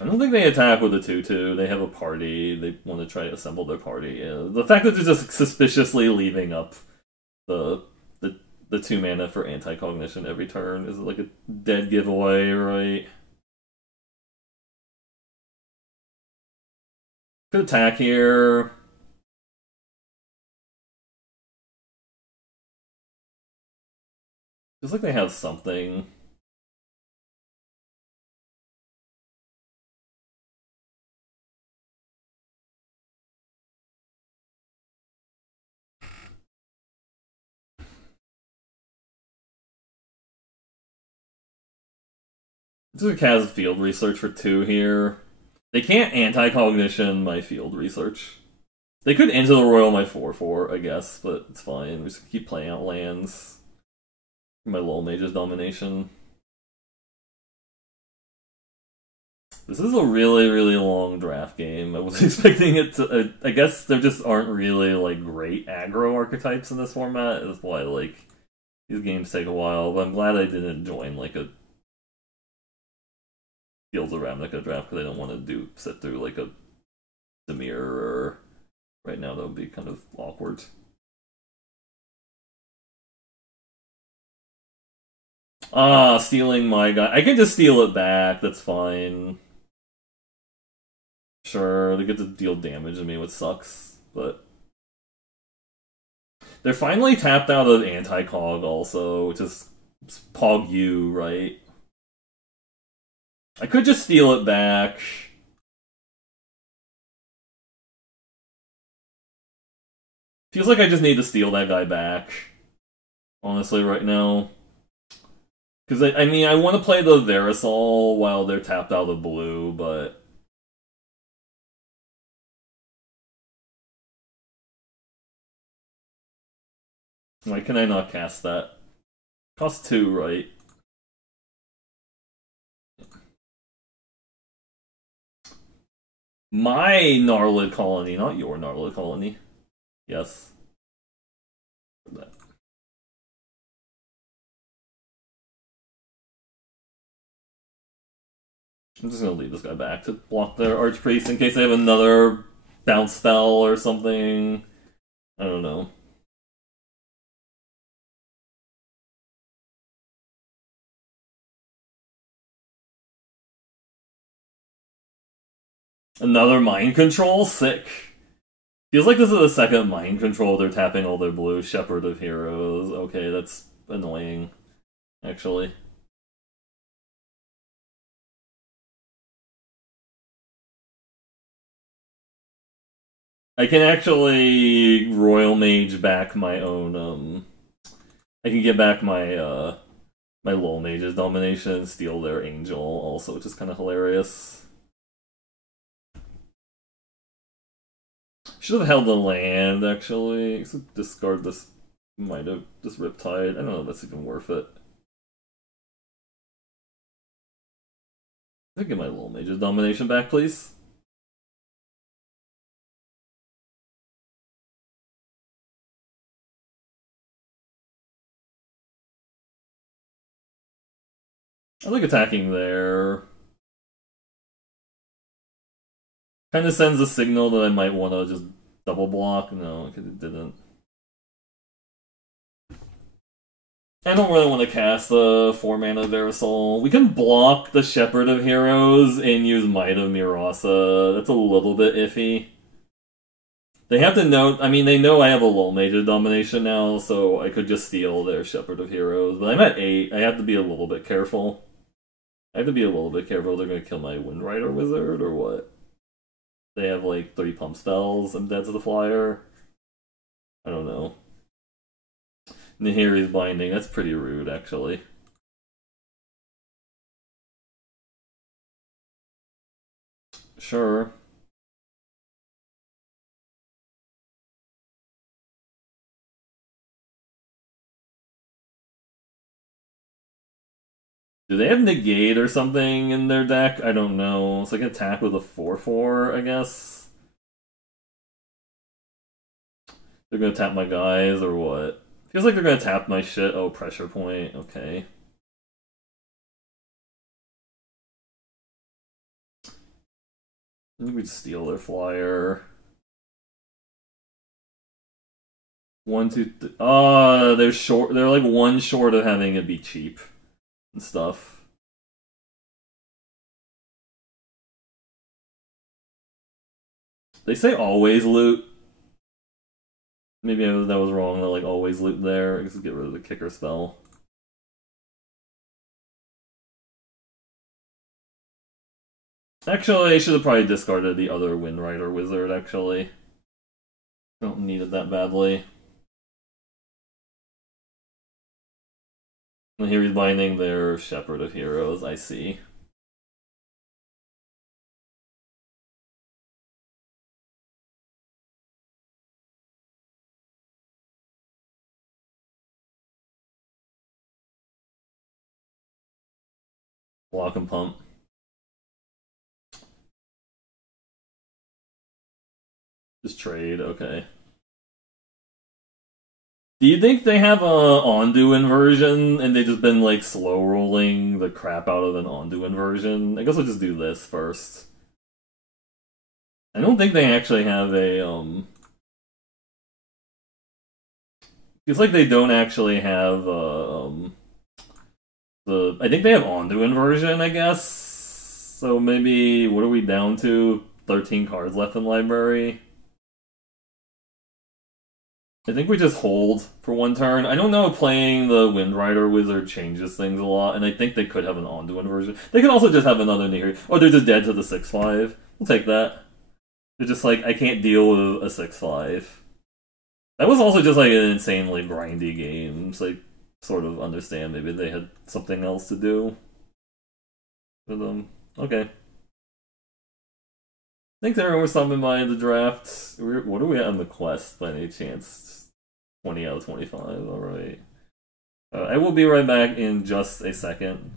I don't think they attack with a 2/2. They have a party. They want to try to assemble their party. The fact that they're just suspiciously leaving up the 2 mana for anti-cognition every turn is like a dead giveaway, right? Could attack here. Feels like they have something. This is a cast field research for 2 here. They can't anti-cognition my field research. They could Into the Royal my 4/4, I guess, but it's fine. We just keep playing out lands. My Lull Mage's domination. This is a really, really long draft game. I was expecting it to... I guess there just aren't really, like, great aggro archetypes in this format. That's why, like, these games take a while. But I'm glad I didn't join, like, a Fields of Ravnica draft, because I don't want to sit through, like, a Demir or... Right now, that would be kind of awkward. Ah, stealing my guy. I can just steal it back, that's fine. Sure, they get to deal damage to me, which sucks, but... They're finally tapped out of anti-cog also, which is Pog U, right? I could just steal it back. Feels like I just need to steal that guy back. Honestly, right now. Because, I mean, I want to play the Verisol while they're tapped out of blue, but... Why can I not cast that? Cost 2, right? My Gnarlid Colony, not your Gnarlid Colony. Yes. That. I'm just gonna leave this guy back to block their Archpriest in case they have another bounce spell or something. I don't know. Another mind control? Sick. Feels like this is the second mind control they're tapping all their blue. Shepherd of Heroes. Okay, that's annoying, actually. I can actually Royal Mage back my own, I can get back my, my Lull Mage's domination and steal their Angel also, which is kind of hilarious. Should have held the land, actually. Discard this Might of this Riptide. I don't know if that's even worth it. I get my Lull Mage's domination back, please. I like attacking there. Kind of sends a signal that I might want to just double block. No, because it didn't. I don't really want to cast the 4-mana Verisol. We can block the Shepherd of Heroes and use Might of Mirasa. That's a little bit iffy. They have to know... I mean, they know I have a Lull Mage's domination now, so I could just steal their Shepherd of Heroes. But I'm at 8. I have to be a little bit careful. I have to be a little bit careful. They're gonna kill my Windrider Wizard or what? They have like 3 pump spells and dead to the flyer. I don't know. Nahiri's Binding, that's pretty rude actually. Sure. Do they have Negate or something in their deck? I don't know. It's like an attack with a 4/4, I guess. They're gonna tap my guys or what? Feels like they're gonna tap my shit. Oh, Pressure Point. Okay. I think we'd steal their flyer. 1, 2, they're short. They're like 1 short of having it be cheap and stuff. They say always loot. Maybe that was wrong. They're like always loot there. I guess get rid of the kicker spell. Actually, I should have probably discarded the other Windrider Wizard, actually. Don't need it that badly. And here he's binding their Shepherd of Heroes, I see. Block and pump. Just trade, okay. Do you think they have a Ondu inversion and they've just been like slow rolling the crap out of an Ondu inversion? I guess I'll just do this first. I don't think they actually have a It's like they don't actually have I think they have Ondu inversion, I guess. So maybe what are we down to? 13 cards left in library. I think we just hold for 1 turn. I don't know if playing the Windrider Wizard changes things a lot, and I think they could have an Ondu inversion. They could also just have another Nihiri. Oh, they're just dead to the 6/5. We'll take that. They're just like, I can't deal with a 6/5. That was also just like an insanely grindy game. So I sort of understand maybe they had something else to do with them. Okay. Thanks everyone for stopping by the draft. What are we at on the quest by any chance? 20 out of 25, alright. I will be right back in just a second.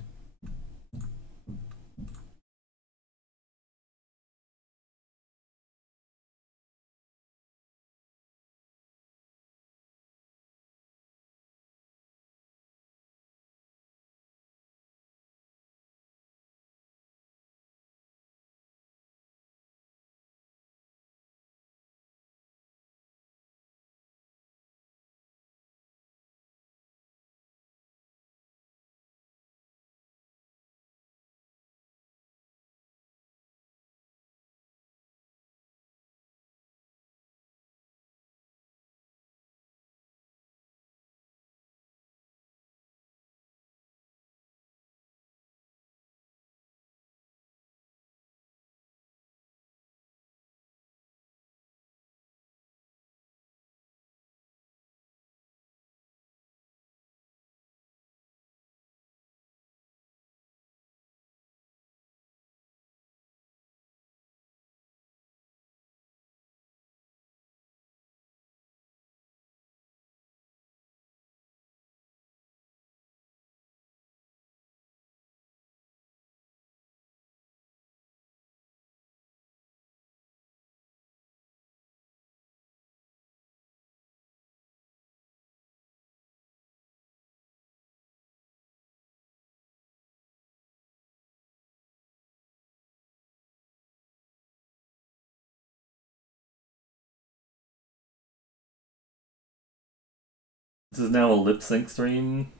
This is now a lip sync stream.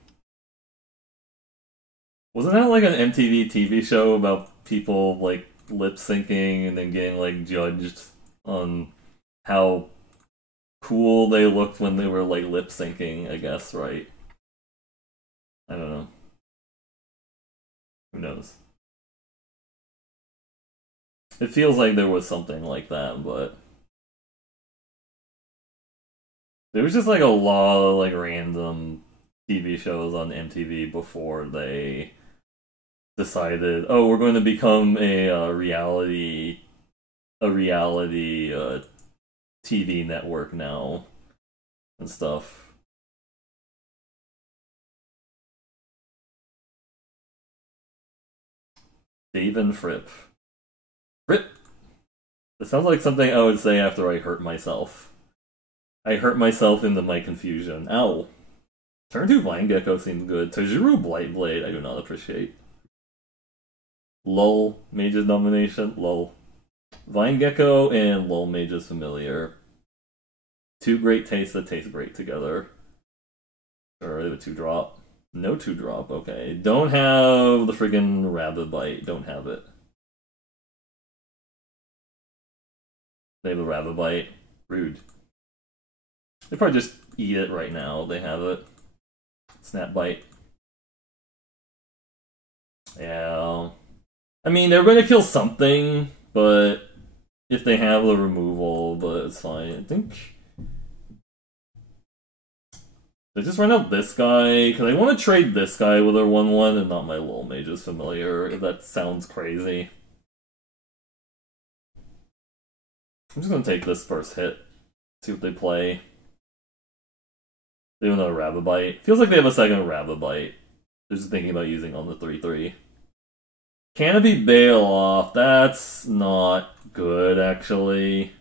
Wasn't that like an MTV TV show about people like lip syncing and then getting like judged on how cool they looked when they were like lip syncing, I guess, right? I don't know. Who knows? It feels like there was something like that, but there was just like a lot of like random TV shows on MTV before they decided, oh, we're going to become a reality TV network now and stuff. Dave and Fripp. Fripp. It sounds like something I would say after I hurt myself. I hurt myself into my confusion. Ow. Turn 2 Vine Gecko seems good. Tajuru Blightblade I do not appreciate. Lol. Mage's domination. Lol. Vine Gecko and Lol Mage's familiar. Two great tastes that taste great together. Or they have a 2-drop. No 2-drop, okay. Don't have the friggin' Rabbit Bite. Don't have it. They have a Rabbit Bite. Rude. They probably just eat it right now. They have it. Snap Bite. Yeah. I mean, they're going to kill something, but if they have the removal, but it's fine. I think they just run out this guy, because I want to trade this guy with their 1/1 and not my Lol Mage's familiar, if that sounds crazy. I'm just going to take this first hit, see what they play. They have another Rabbit Bite. Feels like they have a second Rabbit Bite. They're just thinking about using on the 3/3. Canopy Bail Off, that's not good, actually.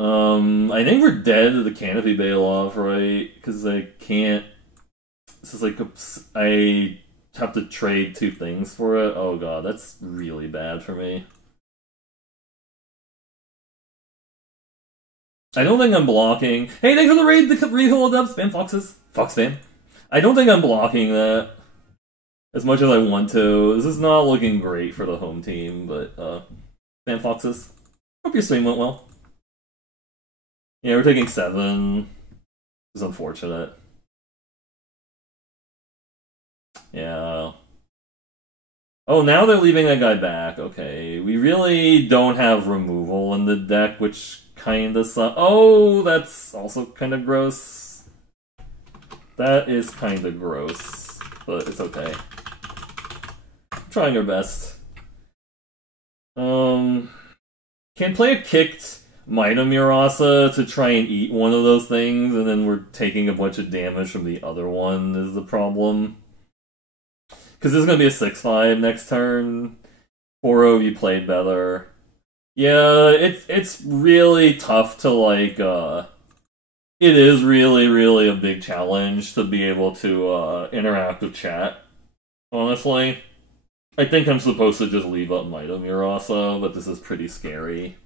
I think we're dead to the Canopy Bail Off, right? Because I can't... This is like... I have to trade 2 things for it. Oh god, that's really bad for me. I don't think I'm blocking... Hey, thanks for the raid, the re-hold up, spam foxes. Fox spam. I don't think I'm blocking that as much as I want to. This is not looking great for the home team, but, spam foxes. Hope your stream went well. Yeah, we're taking 7. It's unfortunate. Yeah. Oh, now they're leaving that guy back. Okay. We really don't have removal in the deck, which kinda sucks. Oh, that's also kinda gross. That is kinda gross, but it's okay. I'm trying our best. Can play a kicked Might of Murasa to try and eat one of those things, and then we're taking a bunch of damage from the other one is the problem. Because this is going to be a 6/5 next turn. 4-0, you played better. Yeah, it's really tough to, like, it is really, really a big challenge to be able to interact with chat, honestly. I think I'm supposed to just leave up Might of Murasa, but this is pretty scary.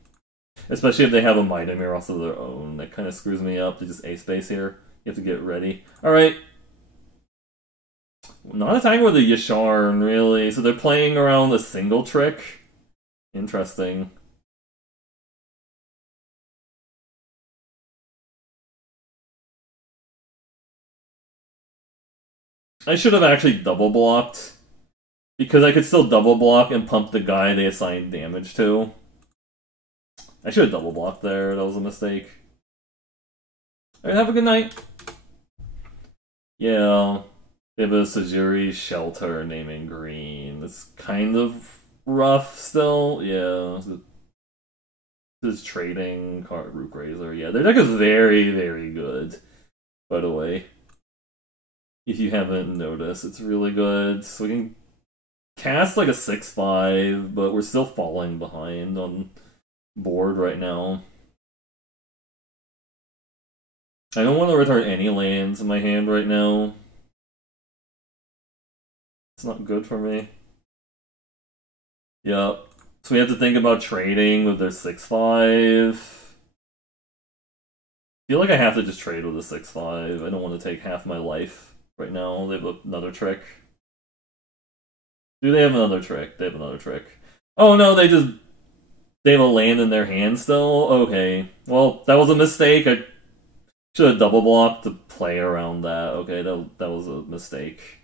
Especially if they have a Might of Murasa of their own. That kind of screws me up. They just A-space here. You have to get ready. Alright. Not attacking with a Yasharn, really. So they're playing around a single trick. Interesting. I should have actually double blocked. Because I could still double block and pump the guy they assigned damage to. I should have double blocked there. That was a mistake. Alright, have a good night. Yeah. They have a Sajuri Shelter naming green. It's kind of rough still. Yeah. This is trading card Rook Razor. Yeah, their deck is very, very good. By the way. If you haven't noticed, it's really good. So we can cast like a 6/5, but we're still falling behind on board right now. I don't want to return any lands in my hand right now. It's not good for me. Yep. So we have to think about trading with their 6/5. I feel like I have to just trade with a 6/5. I don't want to take half my life right now. They have another trick. Do they have another trick? They have another trick. Oh no, they have a land in their hand still? Okay. Well, that was a mistake. I should have double blocked to play around that. Okay, that was a mistake.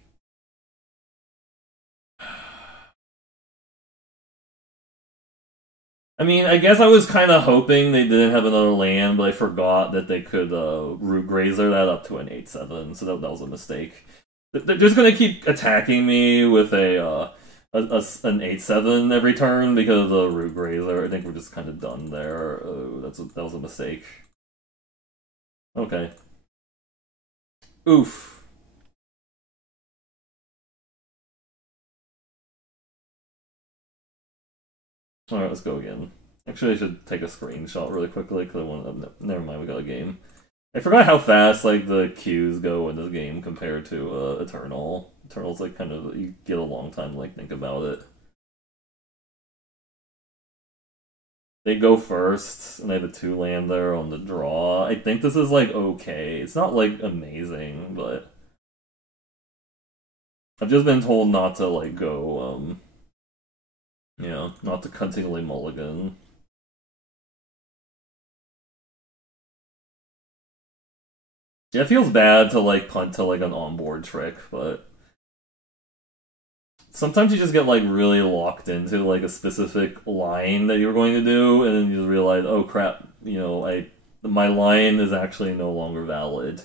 I mean, I guess I was kind of hoping they didn't have another land, but I forgot that they could Root Grazer that up to an 8/7, so that was a mistake. They're just gonna keep attacking me with an 8/7 every turn because of the Root Grazer. I think we're just kind of done there. Oh, that was a mistake. Okay. Oof. Alright, let's go again. Actually, I should take a screenshot really quickly because I want to. Never mind, we got a game. I forgot how fast like the queues go in this game compared to Eternal. Eternal's like kind of you get a long time to like think about it. They go first, and they have a 2 land there on the draw. I think this is like okay. It's not like amazing, but I've just been told not to like go not to continually mulligan. Yeah, it feels bad to like punt to like an onboard trick, but sometimes you just get like really locked into like a specific line that you were going to do, and then you just realize, oh crap, my line is actually no longer valid.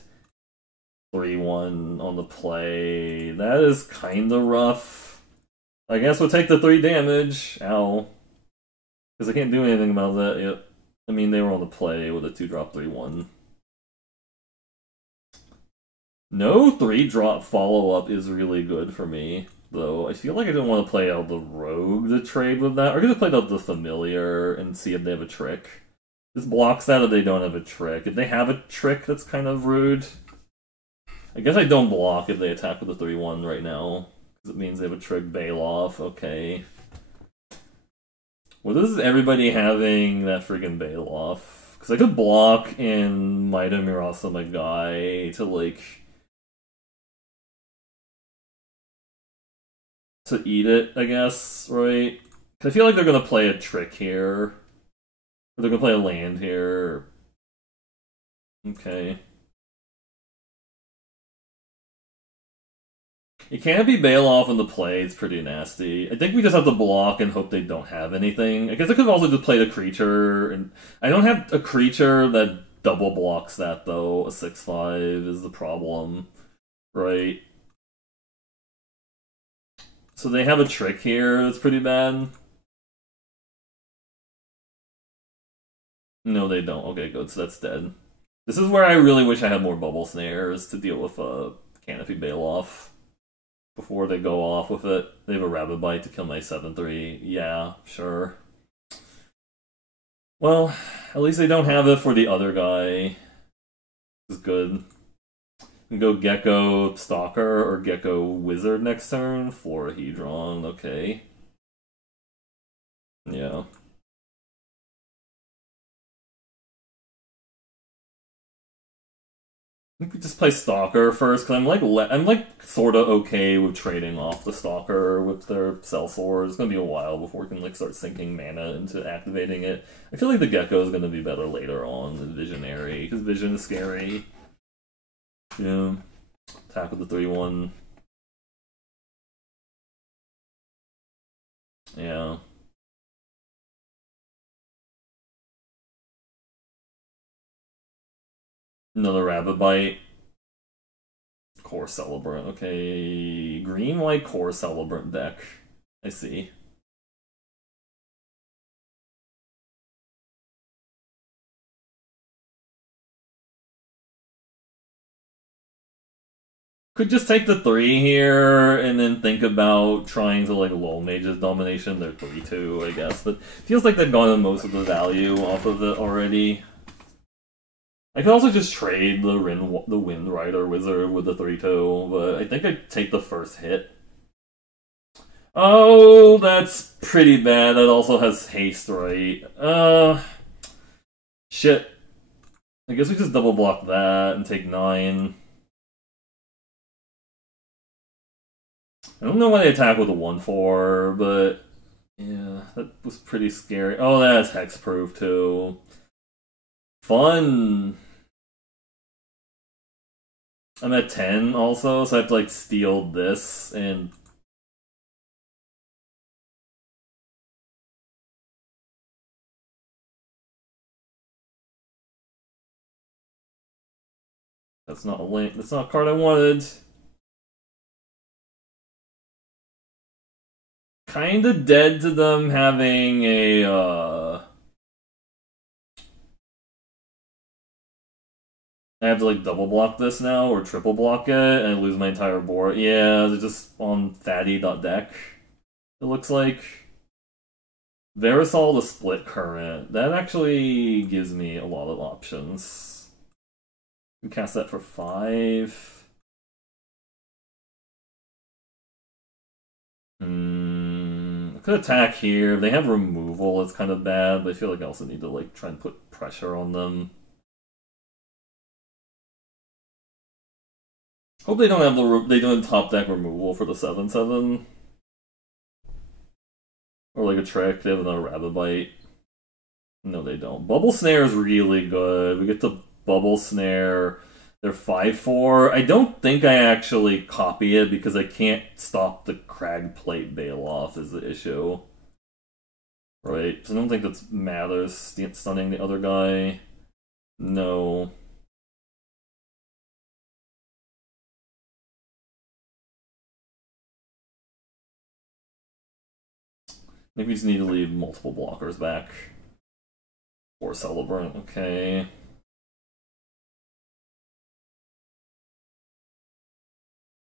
3-1 on the play. That is kind of rough. I guess we'll take the 3 damage. Ow. Because I can't do anything about that. Yep. I mean, they were on the play with a 2-drop 3-1. No 3-drop follow-up is really good for me, though. I feel like I didn't want to play out the Rogue to trade with that. Or I could just play out the Familiar and see if they have a trick. This blocks that if they don't have a trick. If they have a trick, that's kind of rude. I guess I don't block if they attack with the 3-1 right now. Because it means they have a trick Bailoff. Okay. Well, this is everybody having that freaking Bailoff. Because I could block and Maida Mirasa my guy to, like... to eat it, I guess, right? Because I feel like they're going to play a trick here. Or they're going to play a land here. Okay. It can't be Bailoff in the play, it's pretty nasty. I think we just have to block and hope they don't have anything. I guess I could also just play the creature, and I don't have a creature that double blocks that, though. A 6/5 is the problem, right? So they have a trick here that's pretty bad. No, they don't. Okay, good, so that's dead. This is where I really wish I had more bubble snares to deal with Canopy Bailoff before they go off with it. They have a Rabbit Bite to kill my 7/3. Yeah, sure. Well, at least they don't have it for the other guy. This is good. We can go Gecko Stalker or Gecko Wizard next turn for a Hedron. Okay. Yeah. I think we just play Stalker first, because I'm like sort of okay with trading off the Stalker with their Sellsword. It's gonna be a while before we can like start sinking mana into activating it. I feel like the Gecko is gonna be better later on than Visionary, because Vision is scary. Yeah. Attack with the 3-1. Yeah. Another Rabbit Bite. Core Celebrant. Okay. Green-white Core Celebrant deck. I see. Could just take the 3 here and then think about trying to like lull Mage's domination. They're 3-2, I guess. But feels like they've gotten most of the value off of it already. I could also just trade the Wind Rider Wizard with the 3-2, but I think I'd take the first hit. Oh, that's pretty bad. That also has haste, right? Shit. I guess we just double block that and take 9. I don't know why they attack with a 1/4, but yeah, that was pretty scary. Oh, that's hexproof too. Fun. I'm at 10 also, so I have to like steal this and That's not a link. That's not a card I wanted. Kinda dead to them having a, I have to like double block this now, or triple block it, and I lose my entire board. Yeah, they're just on fatty.deck, it looks like. Verisol the Split Current. That actually gives me a lot of options. We cast that for 5. I could attack here. They have removal, it's kind of bad, but I feel like I also need to like try and put pressure on them. Hope they don't have they don't have top deck removal for the 7/7. Or like a trick, they have another Rabbit Bite. No, they don't. Bubble Snare is really good. We get the Bubble Snare. They're 5/4. I don't think I actually copy it because I can't stop the Crag Plate Bailoff is the issue. Right? So I don't think that matters. Stunning the other guy. No. Maybe we just need to leave multiple blockers back. Or Celebrant, okay.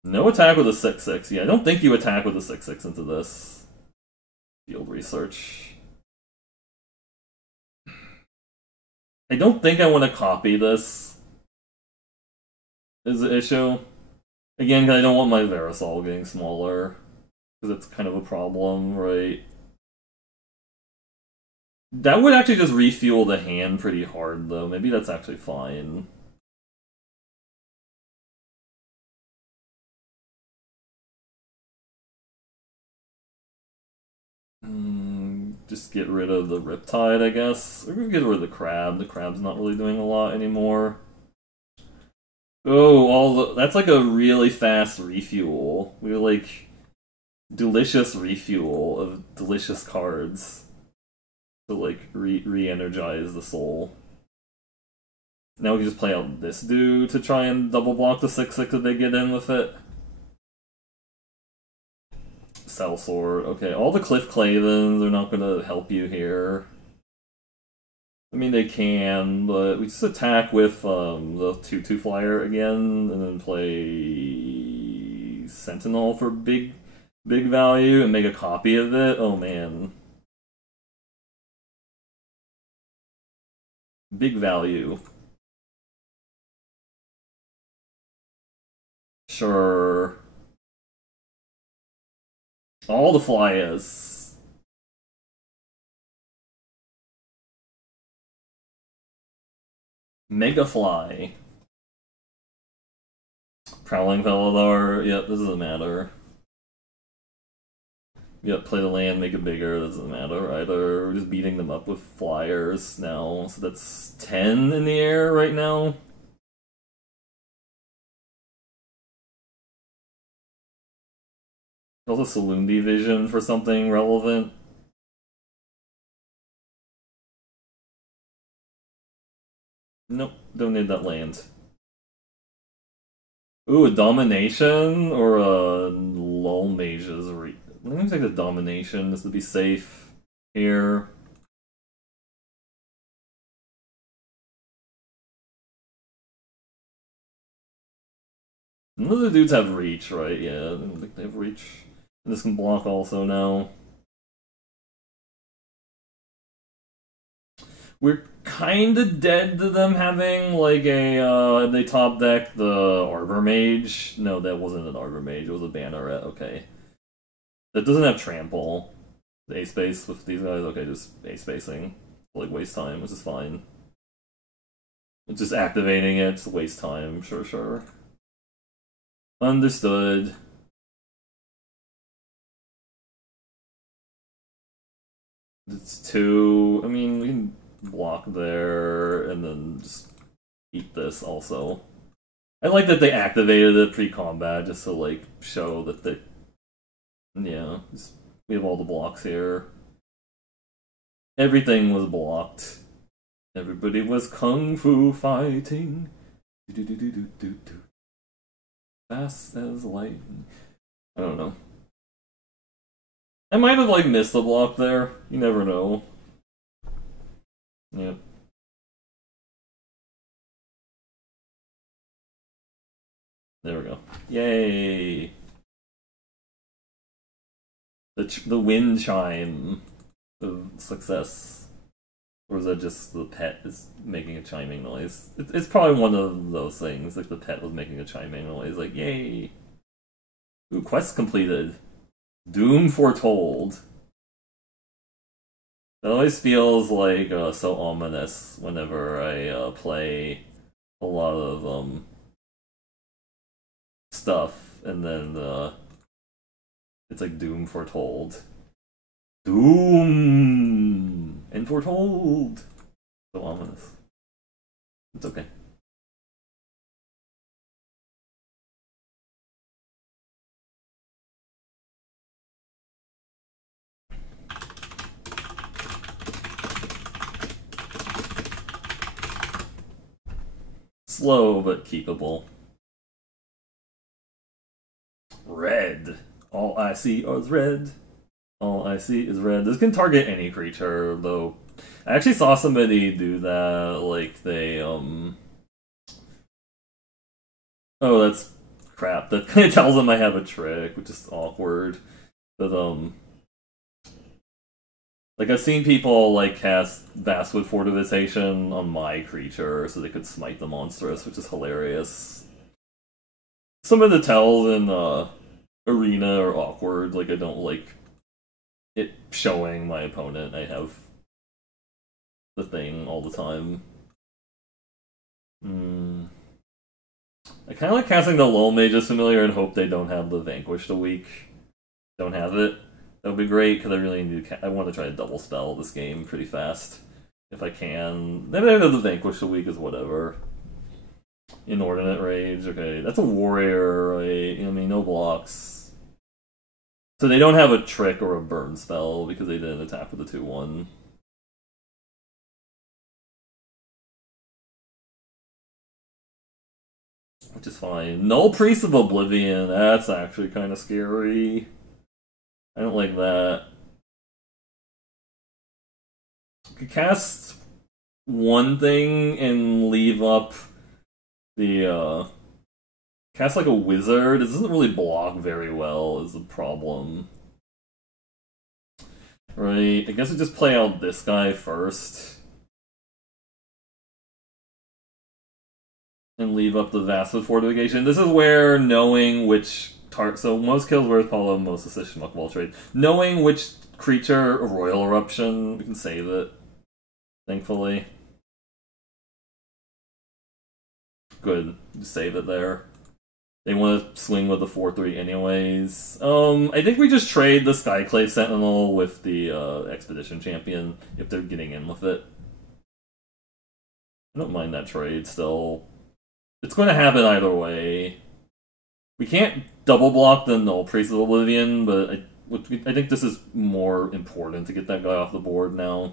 No attack with a 6/6. Yeah, I don't think you attack with a 6/6 into this. Field research. I don't think I want to copy this. Is the issue. Again, because I don't want my Verisol getting smaller. Because it's kind of a problem, right? That would actually just refuel the hand pretty hard, though. Maybe that's actually fine. Just get rid of the Riptide, I guess. Or we can get rid of the Crab. The Crab's not really doing a lot anymore. Oh, that's like a really fast refuel. We're like delicious refuel of delicious cards to like re-energize the soul. Now we can just play out this dude to try and double block the 6/6 that they get in with it. Sellsword. Okay, all the Cliff Clavens are not gonna help you here. I mean, they can, but we just attack with the 2/2 flyer again, and then play Sentinel for big value and make a copy of it. Oh man. Big value. Sure. All the flyers. Mega Fly. Prowling Veladar. Yep, this doesn't matter. Yep, play the land, make it bigger. That doesn't matter either. We're just beating them up with flyers now. So that's 10 in the air right now. Also Saloon Vision for something relevant. Nope, don't need that land. Ooh, a Domination or a Lull Mages. Let me take the Domination just to be safe here. None of the dudes have reach, right? Yeah, I don't think they have reach. And this can block also now. We're kinda dead to them having like a they top deck the Arbor Mage. No, that wasn't an Arbor Mage, it was a Banneret, okay. That doesn't have trample. The A space with these guys, okay, just A spacing. Like waste time, which is fine. It's just activating it, just waste time, sure. Understood. It's 2. I mean, we can block there and then just eat this also. I like that they activated it pre-combat just to like show that they. Yeah, we have all the blocks here. Everything was blocked. Everybody was kung fu fighting. Fast as lightning. I don't know. I might have like missed a block there. You never know. Yeah. There we go. Yay! The wind chime of success. Or is that just the pet is making a chiming noise? It's probably one of those things, like the pet was making a chiming noise, like, yay! Ooh, quest completed. Doom foretold. That always feels like so ominous whenever I play a lot of stuff, and then it's like Doom foretold. Doom and foretold. So ominous. It's okay. Slow but keepable. Red. All I see is red. All I see is red. This can target any creature, though. I actually saw somebody do that, like they, Oh, that's crap. That kind of tells them I have a trick, which is awkward. But, like, I've seen people, like, cast Vastwood Fortification on my creature so they could smite the monstrous, which is hilarious. Some of the tells in, Arena are awkward. Like, I don't like it showing my opponent I have the thing all the time. I kind of like casting the Lone Mage's Familiar and hope they don't have the Vanquished a week. Don't have it. That would be great, because I really need to... I want to try to double spell this game pretty fast. If I can. Then the Vanquished a week is whatever. Inordinate Rage, okay. That's a warrior, right? I mean, no blocks. So they don't have a trick or a burn spell, because they didn't attack with a 2-1. Which is fine. Null Priest of Oblivion, that's actually kind of scary. I don't like that. You could cast one thing and leave up the, cast like a wizard. It doesn't really block very well, is the problem. Right, I guess I just play out this guy first. And leave up the Vastwood Fortification. This is where knowing which so most kills worth Paulo, most assist Muck Ball trade. Knowing which creature, Royal Eruption, we can save it. Thankfully. Good. Just save it there. They want to swing with the 4-3 anyways. I think we just trade the Skyclave Sentinel with the Expedition Champion if they're getting in with it. I don't mind that trade still. It's going to happen either way. We can't double block the Null Priest of Oblivion, but I think this is more important to get that guy off the board now.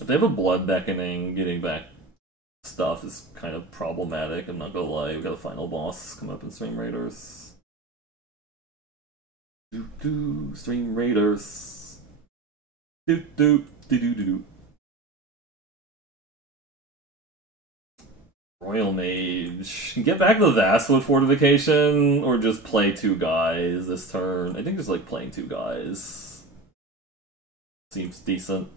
If they have a Blood Beckoning, getting back stuff is kind of problematic, I'm not gonna lie. We got a final boss come up in Stream Raiders. Stream Raiders. Royal Mage. Get back the Vastwood Fortification, or just play 2 guys this turn. I think just like playing 2 guys seems decent.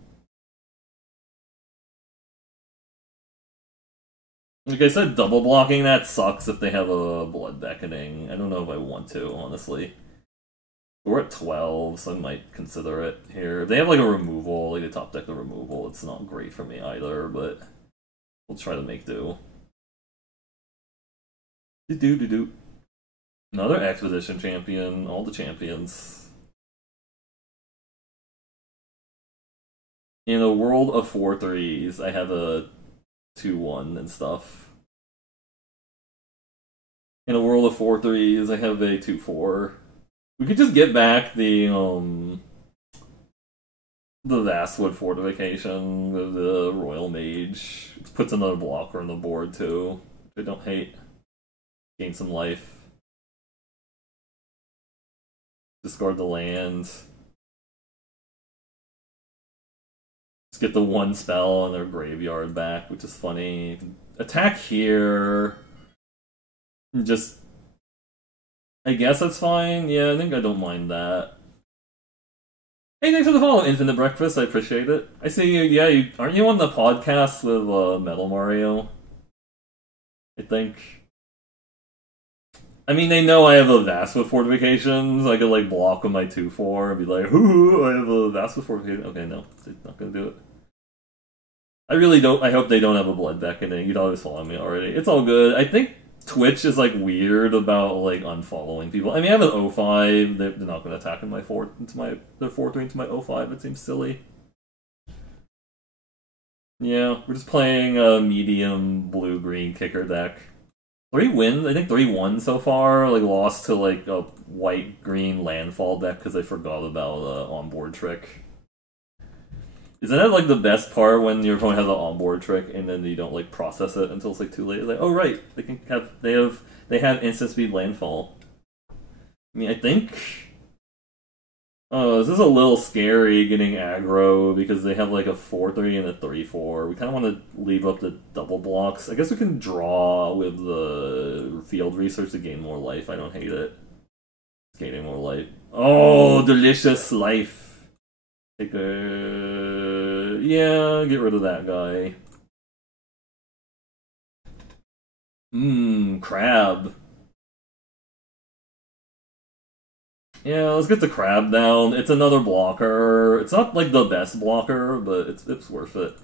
Like I said, double blocking that sucks if they have a Blood Beckoning. I don't know if I want to, honestly. We're at 12, so I might consider it here. If they have like a removal, like a top deck the removal, it's not great for me either, but we'll try to make do. Another Expedition Champion, all the champions. In a world of 4-3s, I have a 2-1 and stuff. In a world of 4-3s, I have a 2-4. We could just get back the the Vastwood Fortification with the Royal Mage. It puts another blocker on the board too, which I don't hate. Gain some life. Discard the land. Just get the one spell on their graveyard back, which is funny. Attack here. Just... I guess that's fine. Yeah, I think I don't mind that. Hey, thanks for the follow, Infinite Breakfast. I appreciate it. I see you. Yeah, aren't you on the podcast with Metal Mario? I think. I mean, they know I have a Vast with fortifications. I could like block with my 2/4 and be like, "Ooh, I have a Vast with fortification." Okay, no, they're not gonna do it. I really don't. I hope they don't have a Blood Beckoning. You'd always follow me already. It's all good. I think Twitch is like weird about like unfollowing people. I mean, I have an 0-5. They're not going to attack in my 4 into my their 4-3 into my 0-5. It seems silly. Yeah, we're just playing a medium blue-green kicker deck. 3 wins. I think 3-1 so far. Like lost to like a white-green landfall deck because I forgot about onboard trick. Isn't that like the best part when your opponent has an onboard trick and then you don't like process it until it's like too late? It's like, oh right, they have instant speed landfall. I mean, I think this is a little scary getting aggro because they have like a 4-3 and a 3-4. We kind of want to leave up the double blocks. I guess we can draw with the field research to gain more life. I don't hate it. It's gaining more life. Oh, delicious life. Take a... Yeah, get rid of that guy. Crab. Yeah, let's get the crab down. It's another blocker. It's not like the best blocker, but it's worth it.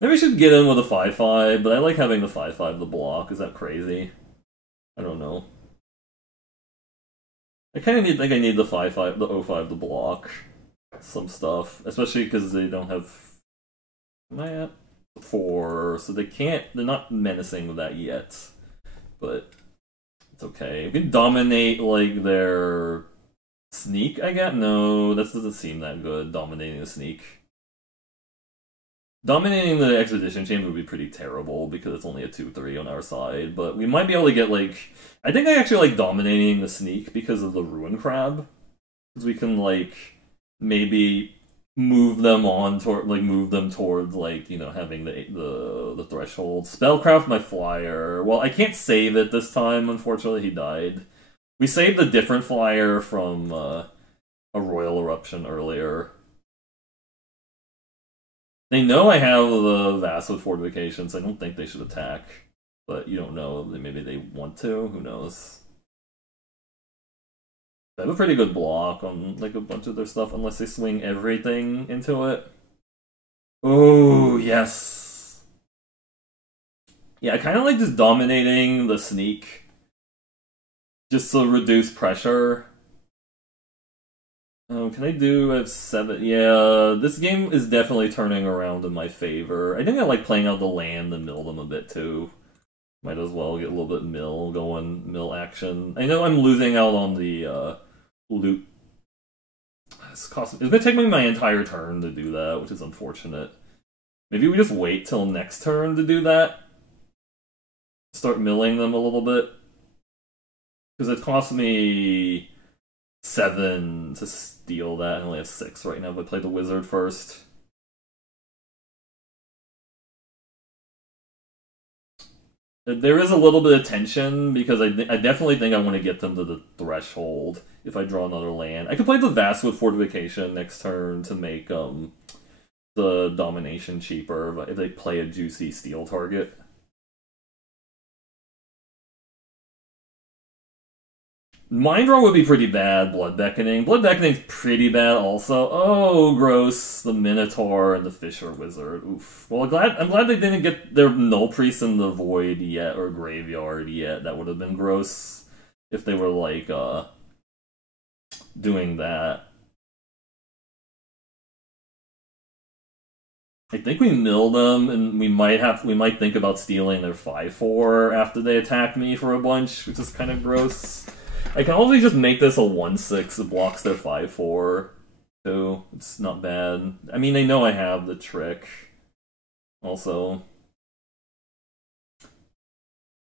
Maybe I should get in with a 5-5, but I like having the 5-5 to block. Is that crazy? I don't know. I kind of think I need the 5-5, the 0-5 to block some stuff, especially because they don't have 4, so they're not menacing with that yet, but it's okay. We can dominate like their sneak, I guess. No, that doesn't seem that good, dominating the sneak. Dominating the expedition chamber would be pretty terrible because it's only a 2-3 on our side, but we might be able to get like... I think I actually like dominating the sneak because of the Ruin Crab, because we can like maybe move them on toward move them towards like, you know, having the threshold. Spellcraft my flyer. Well, I can't save it this time, unfortunately. He died. We saved a different flyer from a Royal Eruption earlier. They know I have the Vast with fortifications. I don't think they should attack, but you don't know. Maybe they want to. Who knows? They have a pretty good block on like a bunch of their stuff, unless they swing everything into it. Oh, yes. Yeah, I kind of like just dominating the sneak. Just to reduce pressure. Oh, can I have 7? Yeah, this game is definitely turning around in my favor. I think I like playing out the land and mill them a bit too. Might as well get a little bit mill action. I know I'm losing out on the loot. It's gonna take me my entire turn to do that, which is unfortunate. Maybe we just wait till next turn to do that. Start milling them a little bit. Because it cost me 7 to steal that. I only have 6 right now, but I play the wizard first. There is a little bit of tension, because I definitely think I want to get them to the threshold if I draw another land. I could play the Vast with Fortification next turn to make the domination cheaper if they play a juicy steel target. Mind Draw would be pretty bad, Blood Beckoning. Blood Beckoning's pretty bad also. Oh, gross. The Minotaur and the Fisher Wizard. Oof. Well, I'm glad they didn't get their Null Priest in the Void yet, or Graveyard yet. That would have been gross if they were, like, doing that. I think we mill them, and we might think about stealing their 5/4 after they attack me for a bunch, which is kind of gross. I can also just make this a 1/6 that blocks their 5/4, So it's not bad. I mean, they know I have the trick. Also,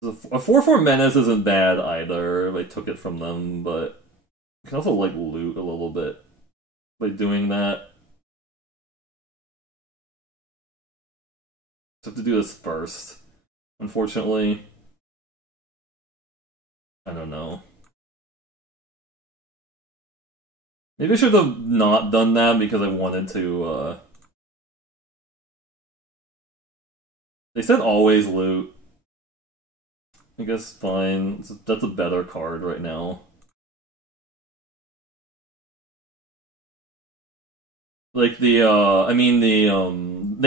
a 4/4 menace isn't bad either. If I took it from them, but you can also like loot a little bit by doing that. So I have to do this first. Unfortunately, I don't know. Maybe I should have not done that because I wanted to. They said always loot. I guess fine. That's a better card right now. Like I mean they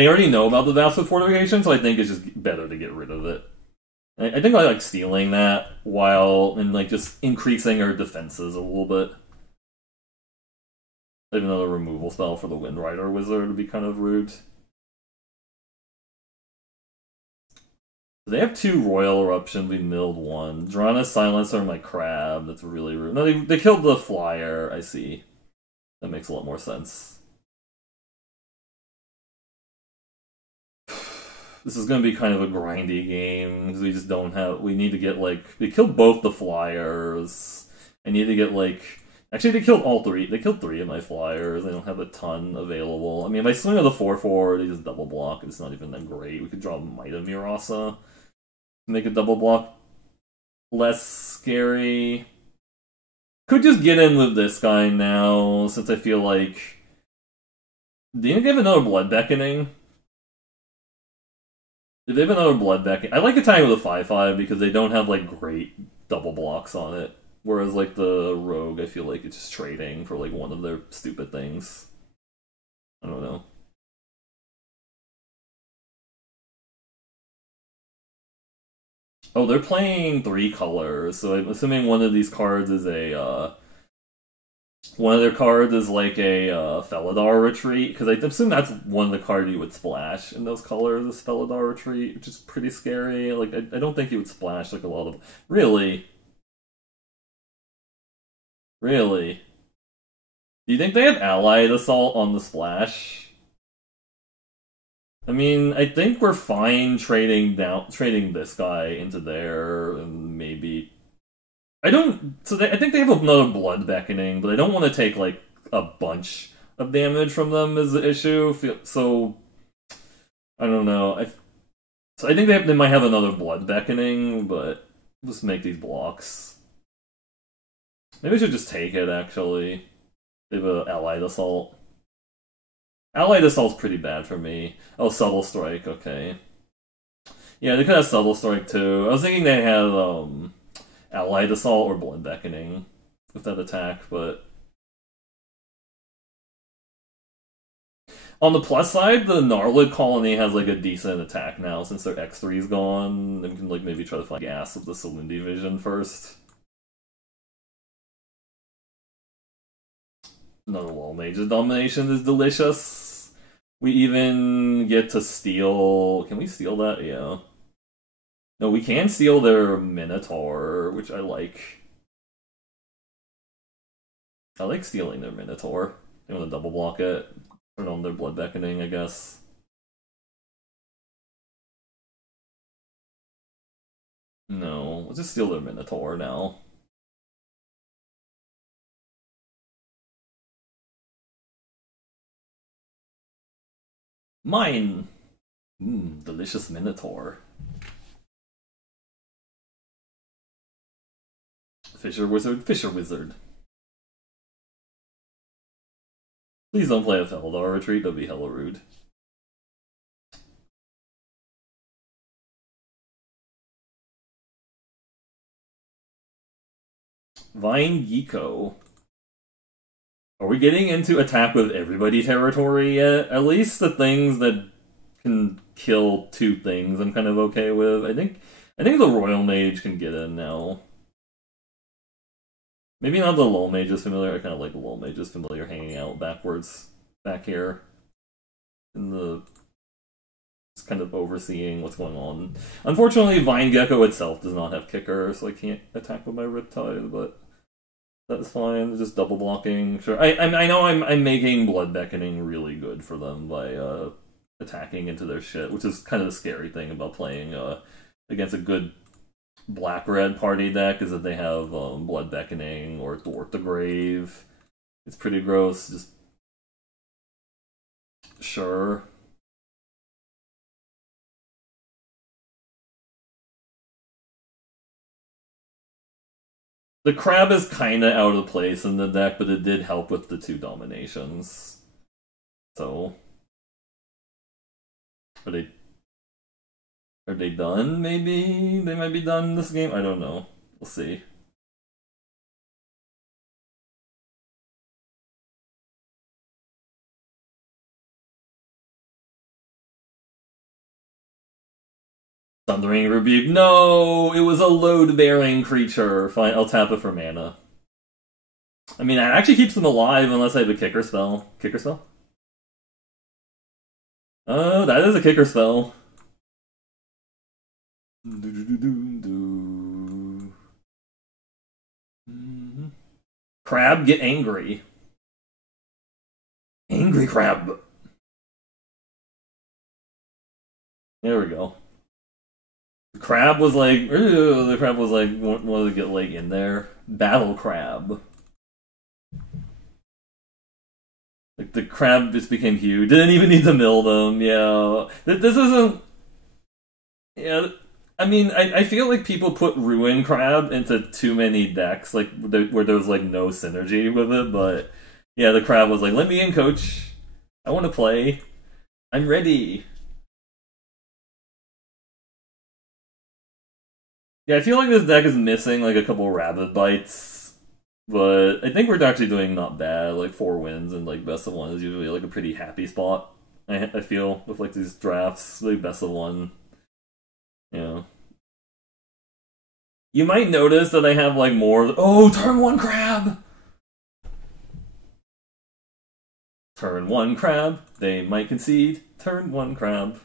already know about the Vast Fortification, so I think it's just better to get rid of it. I think I like stealing that while and like just increasing our defenses a little bit. Like another removal spell for the Windrider Wizard would be kind of rude. They have 2 Royal Eruption, we milled 1. Drana Silencer my crab, that's really rude. No, they killed the flyer, I see. That makes a lot more sense. This is gonna be kind of a grindy game, because we just don't have... We need to get, like... They killed both the flyers. I need to get, like... Actually, they killed all 3. They killed 3 of my flyers. I don't have a ton available. I mean, if I swing with a 4/4, they just double block. It's not even that great. We could draw Might of Mirasa. Make a double block less scary. Could just get in with this guy now, since I feel like... Do you have another Blood Beckoning? If they have another Blood Beckoning... I like attacking with a 5/5 because they don't have, like, great double blocks on it. Whereas, like, the Rogue, I feel like it's just trading for, like, one of their stupid things. I don't know. Oh, they're playing 3 colors, so I'm assuming one of these cards is a, one of their cards is like a, Felidar Retreat, because I assume that's one of the cards you would splash in those colors, is Felidar Retreat, which is pretty scary. Like, I don't think you would splash, like, a lot of... Really? Really? Do you think they have Allied Assault on the splash? I mean, I think we're fine trading this guy into there, and maybe... I think they have another Blood Beckoning, but I don't want to take, like, a bunch of damage from them is the issue, so... I don't know. So I think they might have another Blood Beckoning, but just make these blocks. Maybe I should just take it, actually. They have an Allied Assault. Allied Assault's pretty bad for me. Oh, Subtle Strike, okay. Yeah, they could have Subtle Strike too. I was thinking they had Allied Assault or Blood Beckoning with that attack, but... On the plus side, the Gnarlid Colony has like a decent attack now since their X3 is gone. They can like maybe try to find gas of the Saloon Division first. Another Wall Mage's Domination is delicious. We even get to steal... Can we steal that? Yeah. No, we can steal their Minotaur, which I like. I like stealing their Minotaur. They want to double block it. Turn on their Blood Beckoning, I guess. No, let's just steal their Minotaur now. Mine! Delicious Minotaur. Fisher Wizard, Fisher Wizard. Please don't play a Felidar Retreat, that'd be hella rude. Vine Geeko. Are we getting into attack with everybody territory yet? At least the things that can kill 2 things I'm kind of okay with. I think the Royal Mage can get in now. Maybe not the Lull Mage's Familiar. I kind of like the Lull Mage's Familiar hanging out backwards back here in the... Just kind of overseeing what's going on. Unfortunately, Vine Gecko itself does not have kicker, so I can't attack with my Riptide, but That's fine. Just double blocking. Sure. I know I'm making Blood Beckoning really good for them by attacking into their shit, which is kind of the scary thing about playing against a good black-red party deck is that they have Blood Beckoning or Thwart the Grave. It's pretty gross. Just sure. The crab is kinda out of place in the deck, but it did help with the 2 dominations. So are they done, maybe? They might be done in this game? I don't know. We'll see. Thundering Rebuke. No! It was a load-bearing creature. Fine, I'll tap it for mana. I mean, it actually keeps them alive unless I have a kicker spell. Kicker spell? Oh, that is a kicker spell. Crab, get angry. Angry crab. There we go. The crab was like, wanted to get like in there. Battle crab. Like the crab just became huge. Didn't even need to mill them. Yeah, this isn't. Yeah, I mean, I feel like people put Ruin Crab into too many decks, like where there's like no synergy with it. But yeah, the crab was like, "Let me in, coach. I want to play. I'm ready." Yeah, I feel like this deck is missing like a couple Rabid Bites, but I think we're actually doing not bad. Like 4 wins and like best of one is usually like a pretty happy spot. I feel with like these drafts, like best of one. Yeah. You might notice that I have like more. Oh, turn 1 crab. Turn 1 crab. They might concede. Turn 1 crab.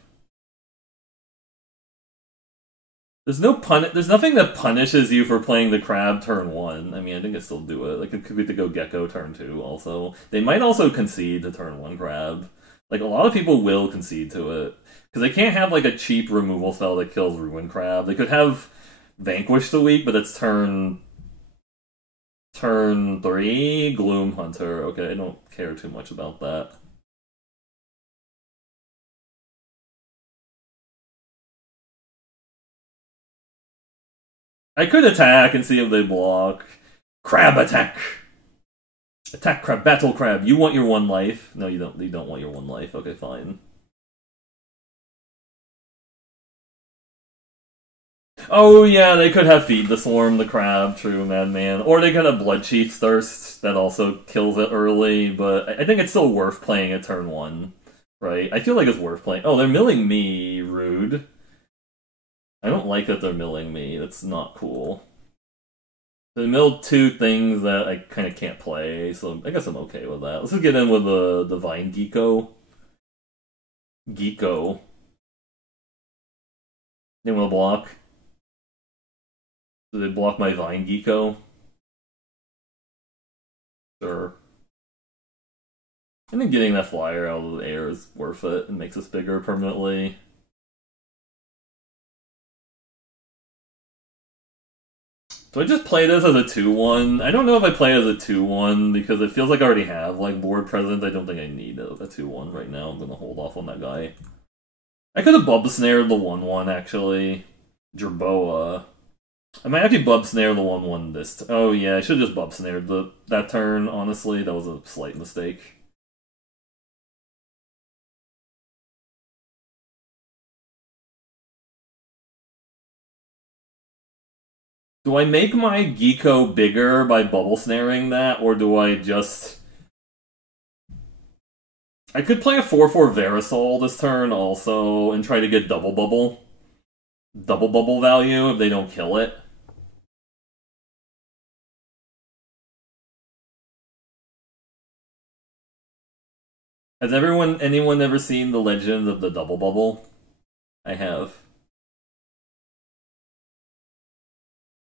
There's nothing that punishes you for playing the crab turn 1. I mean, I think I still do it. Like, it could be to go gecko turn 2 also. They might also concede to turn 1 crab. Like, a lot of people will concede to it. Because they can't have, like, a cheap removal spell that kills Ruin Crab. They could have Vanquish the Weak, but it's turn 3, Gloom Hunter. Okay, I don't care too much about that. I could attack and see if they block. Crab attack! Attack crab, battle crab. You want your 1 life. No, you don't. You don't want your 1 life. Okay, fine. Oh yeah, they could have Feed the Swarm, the crab, true, Madman. Or they could have Bloodchief's Thirst, that also kills it early, but I think it's still worth playing at turn 1, right? I feel like it's worth playing. Oh, they're milling me, rude. I don't like that they're milling me, that's not cool. They milled 2 things that I kind of can't play, so I guess I'm okay with that. Let's just get in with the Vine Geeko. Geeko. They want to block. Do they block my Vine Geeko? Sure. I think getting that flyer out of the air is worth it and makes us bigger permanently. Do I just play this as a 2-1? I don't know if I play as a 2-1 because it feels like I already have like board presence. I don't think I need a 2-1 right now. I'm gonna hold off on that guy. I could have bub snared the 1-1 actually. Jerboa. I might actually bub snare the 1-1 this. Oh yeah, I should have just bub snared that turn. Honestly, that was a slight mistake. Do I make my Geeko bigger by bubble snaring that, or do I just... I could play a 4/4 Verisol this turn also, and try to get double bubble. Double bubble value if they don't kill it. Has anyone ever seen the legend of the double bubble? I have.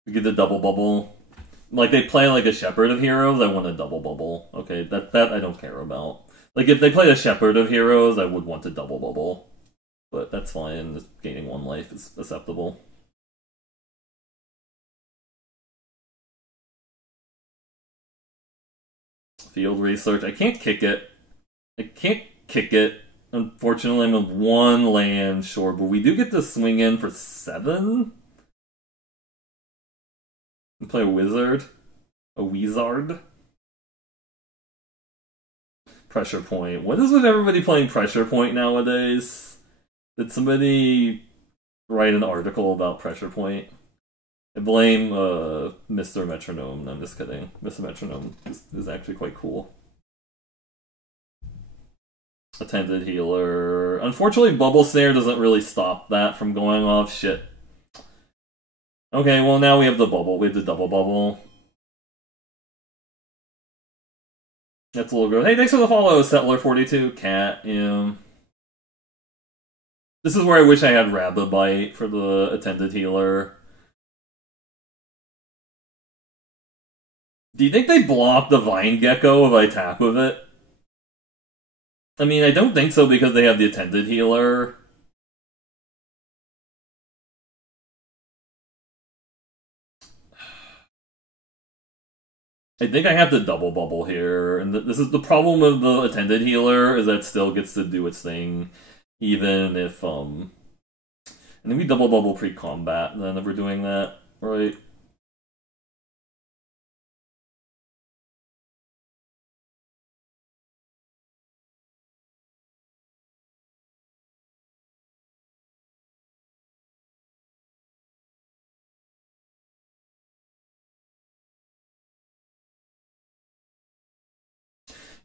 We get the double bubble. like they play like a Shepherd of Heroes, I want a double bubble. Okay, that I don't care about. Like if they play a Shepherd of Heroes, I would want a double bubble. But that's fine, just gaining 1 life is acceptable. Field research, I can't kick it. Unfortunately, I'm of 1 land short, but we do get to swing in for 7? And play a wizard. A wizard. Pressure point. What is with everybody playing pressure point nowadays? Did somebody write an article about pressure point? I blame Mr. Metronome. No, I'm just kidding. Mr. Metronome is actually quite cool. Attended healer. Unfortunately, Bubble Snare doesn't really stop that from going off. Shit. Okay, well now we have the bubble. We have the double bubble. That's a little good. Hey, thanks for the follow, Settler42, Cat. Yeah. This is where I wish I had Rababite for the attended healer. Do you think they block the Vine Gecko if I attack with it? I mean, I don't think so because they have the attended healer. I think I have to double bubble here, and this is the problem with the attended healer, is that it still gets to do its thing, even if, and then we double bubble pre-combat, then if we're doing that, right?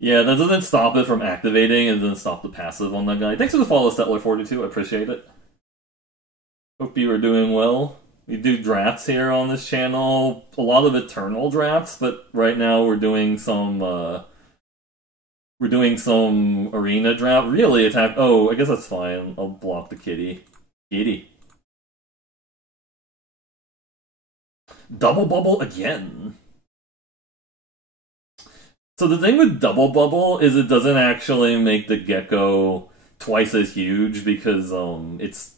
Yeah, that doesn't stop it from activating, and doesn't stop the passive on that guy. Thanks for the follow, Settler42, I appreciate it. Hope you are doing well. We do drafts here on this channel, a lot of Eternal drafts, but right now we're doing some arena draft. Really attack. Oh, I guess that's fine. I'll block the kitty. Kitty. Double bubble again. So the thing with double bubble is it doesn't actually make the gecko twice as huge because it's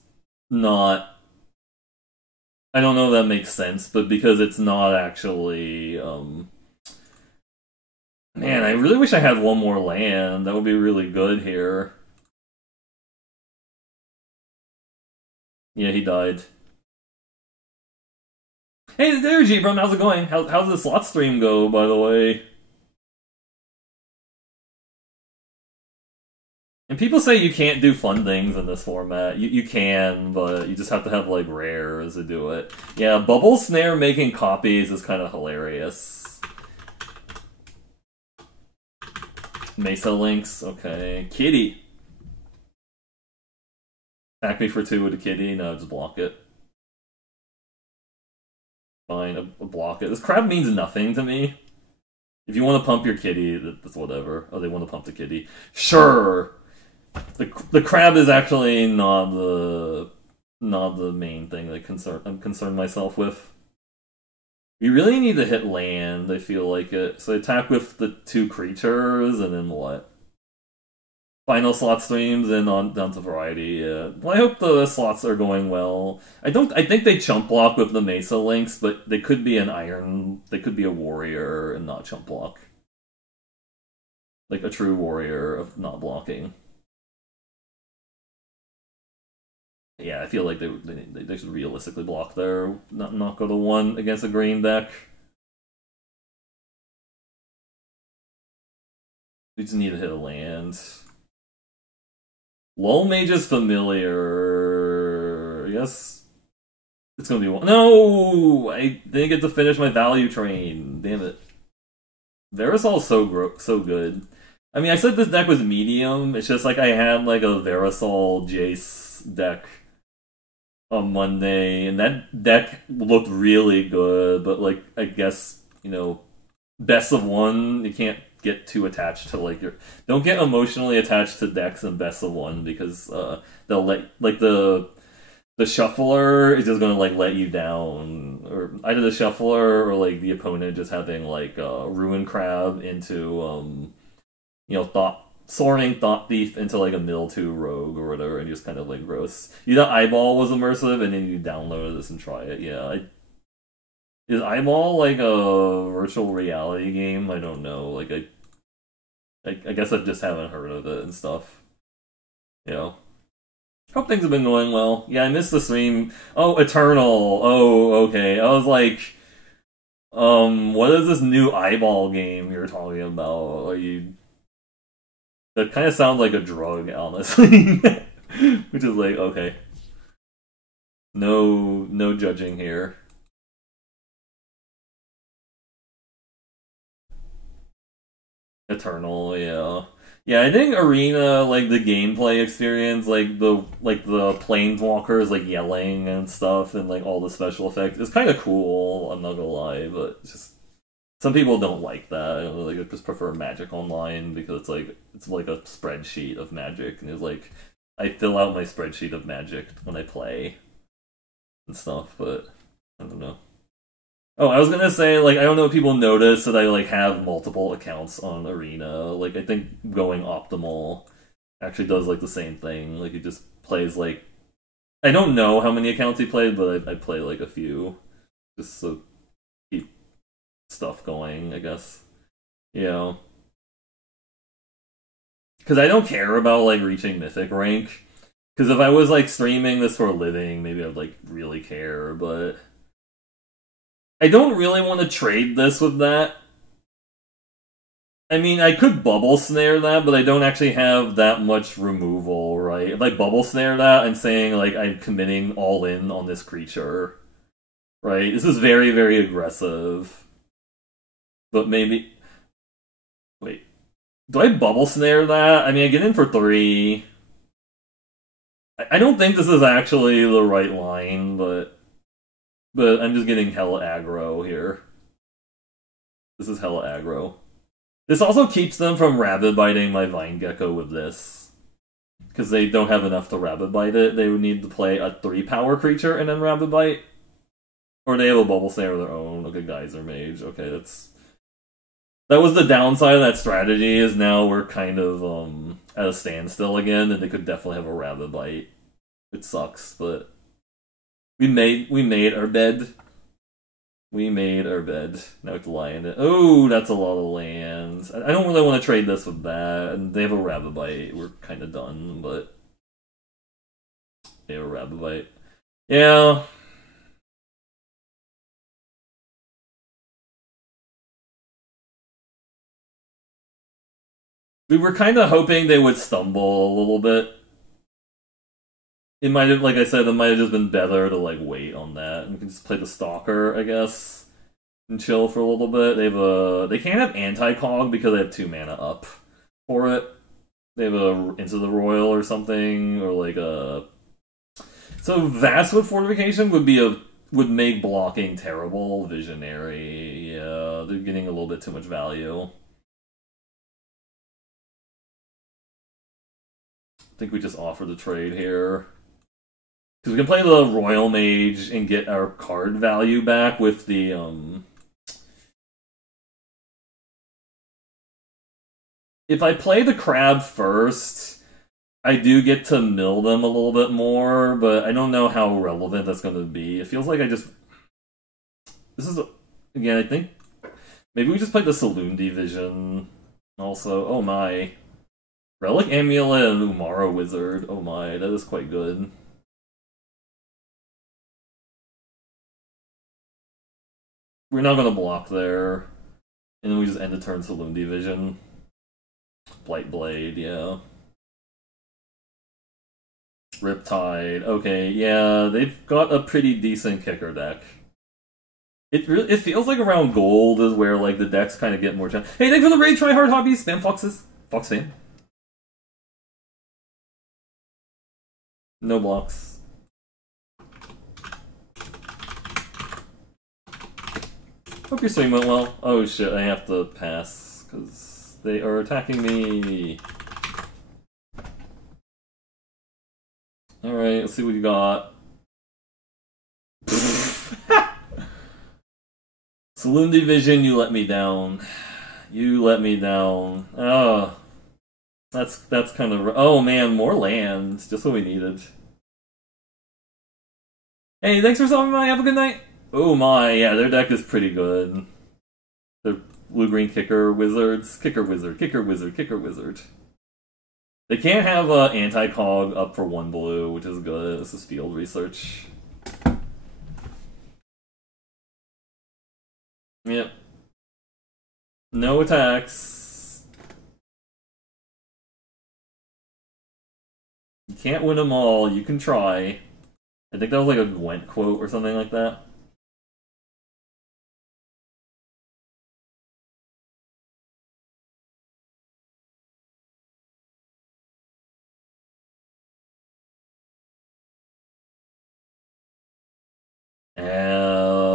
not. I don't know if that makes sense, but because it's not actually man, I really wish I had 1 more land. That would be really good here. Yeah, he died. Hey there, G-Brum, how's it going? How's the slot stream go, by the way? And people say you can't do fun things in this format. You can, but you just have to have, like, rares to do it. Yeah, Bubble Snare making copies is kind of hilarious. Mesa Links, okay. Kitty. Attack me for 2 with a kitty. No, just block it. Fine, I'll block it. This crab means nothing to me. If you want to pump your kitty, that's whatever. Oh, they want to pump the kitty. Sure! The crab is actually not the main thing that I'm concerned myself with. We really need to hit land, I feel like it. So attack with the 2 creatures, and then what? Final slot streams and down to variety, yeah. Well, I hope the slots are going well. I think they chump block with the Mesa Links, but they could be they could be a warrior and not chump block. Like a true warrior of not blocking. Yeah, I feel like they should realistically block there, not go to 1 against a green deck. We just need to hit a land. Lull Mage's Familiar. Yes. It's gonna be 1. No! I didn't get to finish my value train. Damn it. Verisol's so good. I mean, I said this deck was medium. It's just like I had like a Verisol Jace deck on Monday, and that deck looked really good, but like, I guess, best of 1, you can't get too attached to like don't get emotionally attached to decks in best of 1 because they'll let like the the shuffler is just gonna like let you down, or either the shuffler or like the opponent just having like ruin crab into thought sorting thought thief into like a mill 2 rogue or whatever, and just kind of like gross. You thought eyeball was immersive, and then you downloaded this and try it. Yeah, is eyeball like a virtual reality game? I don't know. Like I guess I just haven't heard of it and stuff. Hope things have been going well. Yeah, I missed the stream. Oh, Eternal. Oh, okay. I was like, what is this new eyeball game you're talking about? That kind of sounds like a drug, honestly. Which is like, okay. No judging here. Eternal, yeah. Yeah, I think Arena, like the gameplay experience, like the planeswalkers like yelling and stuff, and like all the special effects is kind of cool. I'm not gonna lie, but it's just some people don't like that. I don't know, like just prefer Magic Online because it's like a spreadsheet of Magic, and it's like I fill out my spreadsheet of Magic when I play and stuff. But I don't know. Oh, I was gonna say, like, I don't know if people notice that I, like, have multiple accounts on Arena. Like, I think going optimal actually does, like, the same thing. Like, he just plays, like... I don't know how many accounts he played, but I play, like, a few. Just so keep stuff going, I guess. Because I don't care about, like, reaching Mythic rank. Because if I was, like, streaming this for a living, maybe I'd, like, really care, but... I don't really want to trade this with that. I mean, I could bubble snare that, but I don't actually have that much removal, right? If I bubble snare that, I'm saying, like, I'm committing all in on this creature. Right? This is very, very aggressive. But maybe... Wait. Do I bubble snare that? I mean, I get in for 3. I don't think this is actually the right line, but I'm just getting hella aggro here. This is hella aggro. This also keeps them from rabbit biting my Vine Gecko with this. Because they don't have enough to rabbit bite it. They would need to play a 3-power creature and then rabbit bite. Or they have a bubble snare of their own. Okay, Geyser Mage. Okay, that was the downside of that strategy, is now we're kind of at a standstill again, and they could definitely have a rabbit bite. It sucks, but we made our bed. We made our bed. Now we have to lie in it. Oh, that's a lot of lands. I don't really want to trade this with that. And they have a rabbit bite. We're kind of done, but they have a rabbit bite. Yeah. We were kind of hoping they would stumble a little bit. It might have, like I said, it might have just been better to, like, wait on that. And we can just play the Stalker, I guess, and chill for a little bit. They can't have anti-cog because they have 2 mana up for it. They have a Into the Royal or something, or like a... So Vast with Fortification would make blocking terrible. Visionary, yeah, they're getting a little bit too much value. I think we just offer the trade here. Because we can play the Royal Mage and get our card value back with the, If I play the Crab first, I do get to mill them a little bit more, but I don't know how relevant that's going to be. It feels like This is, again, I think... Maybe we just play the Saloon Division also. Oh my. Relic Amulet and Umara Wizard. Oh my, that is quite good. We're not gonna block there. And then we just end the turn Saloon Division. Blight Blade, yeah. Riptide. Okay, yeah, they've got a pretty decent kicker deck. It feels like around gold is where, like, the decks kind of get more chance. Hey, thanks for the raid, Try Hard Hobbies! Spam Foxes. Fox fan. No blocks. Hope your stream went well. Oh shit, I have to pass, because they are attacking me. Alright, let's see what we got. Saloon Division, you let me down. You let me down. Oh, that's kind of... Oh man, more lands. Just what we needed. Hey, thanks for stopping by. Have a good night. Oh my, yeah, their deck is pretty good. They're blue-green kicker wizards. Kicker wizard, kicker wizard, kicker wizard. They can't have anti-cog up for 1 blue, which is good. This is field research. Yep. No attacks. You can't win them all. You can try. I think that was like a Gwent quote or something like that.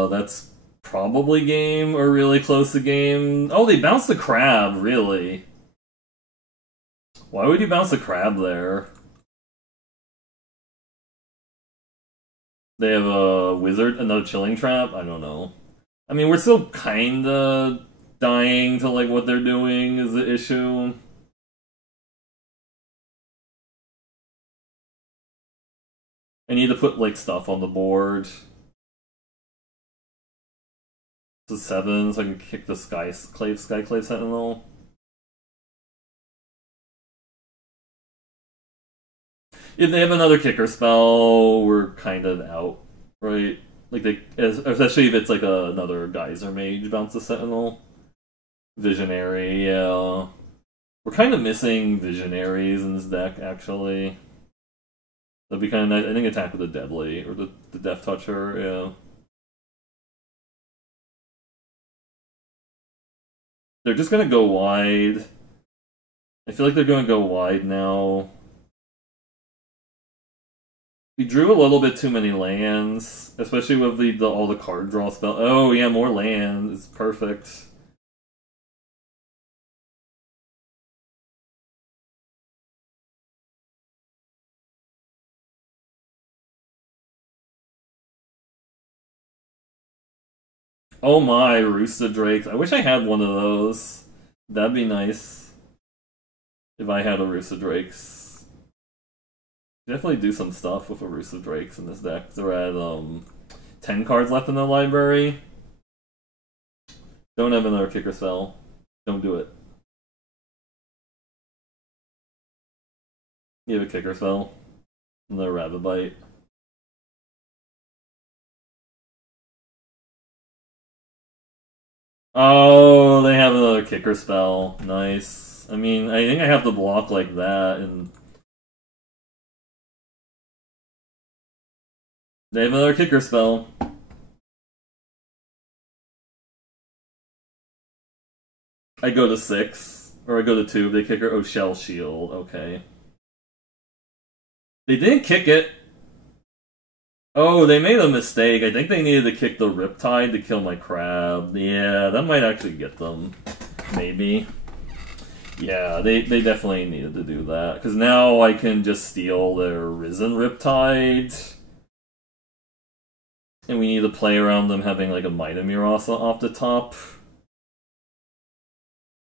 That's probably game or really close to game. Oh, they bounced the crab, really? Why would you bounce the crab there? They have a wizard, another chilling trap? I don't know. I mean, we're still kinda dying to like what they're doing is the issue. I need to put like stuff on the board. This is 7, so I can kick the Skyclave Sentinel. If they have another kicker spell, we're kind of out, right? Like especially if it's like another Geyser Mage bounce the Sentinel. Visionary, yeah. We're kind of missing Visionaries in this deck, actually. That'd be kind of nice. I think attack with the Deadly, or the Death Toucher, yeah. They're just gonna go wide. I feel like they're gonna go wide now. We drew a little bit too many lands, especially with all the card draw spell. Oh yeah, more land is perfect. Oh my, Rooster Drakes. I wish I had one of those. That'd be nice. If I had a Rooster Drakes. Definitely do some stuff with a Rooster Drakes in this deck. They're at 10 cards left in the library. Don't have another kicker spell. Don't do it. You have a kicker spell. Another Rabbit Bite. Oh, they have another kicker spell. Nice. I mean, I think I have to block like that, and they have another kicker spell. I go to 6, or I go to 2. They kicker. Oh, Shell Shield. Okay. They didn't kick it. Oh, they made a mistake. I think they needed to kick the Riptide to kill my crab. Yeah, that might actually get them. Maybe. Yeah, they definitely needed to do that. Because now I can just steal their Risen Riptide. And we need to play around them having like a Mightymirosa off the top.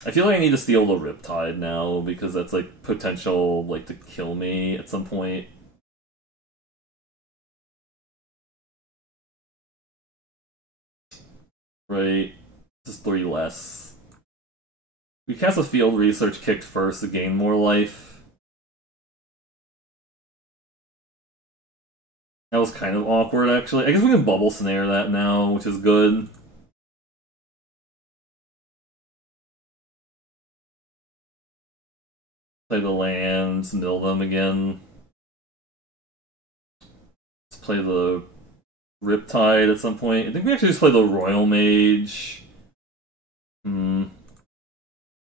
I feel like I need to steal the Riptide now, because that's like potential like to kill me at some point. Right, just 3 less. We cast a field research kicked first to gain more life. That was kind of awkward, actually. I guess we can bubble snare that now, which is good. Play the lands, mill them again. Let's play the Riptide at some point. I think we actually just play the Royal Mage.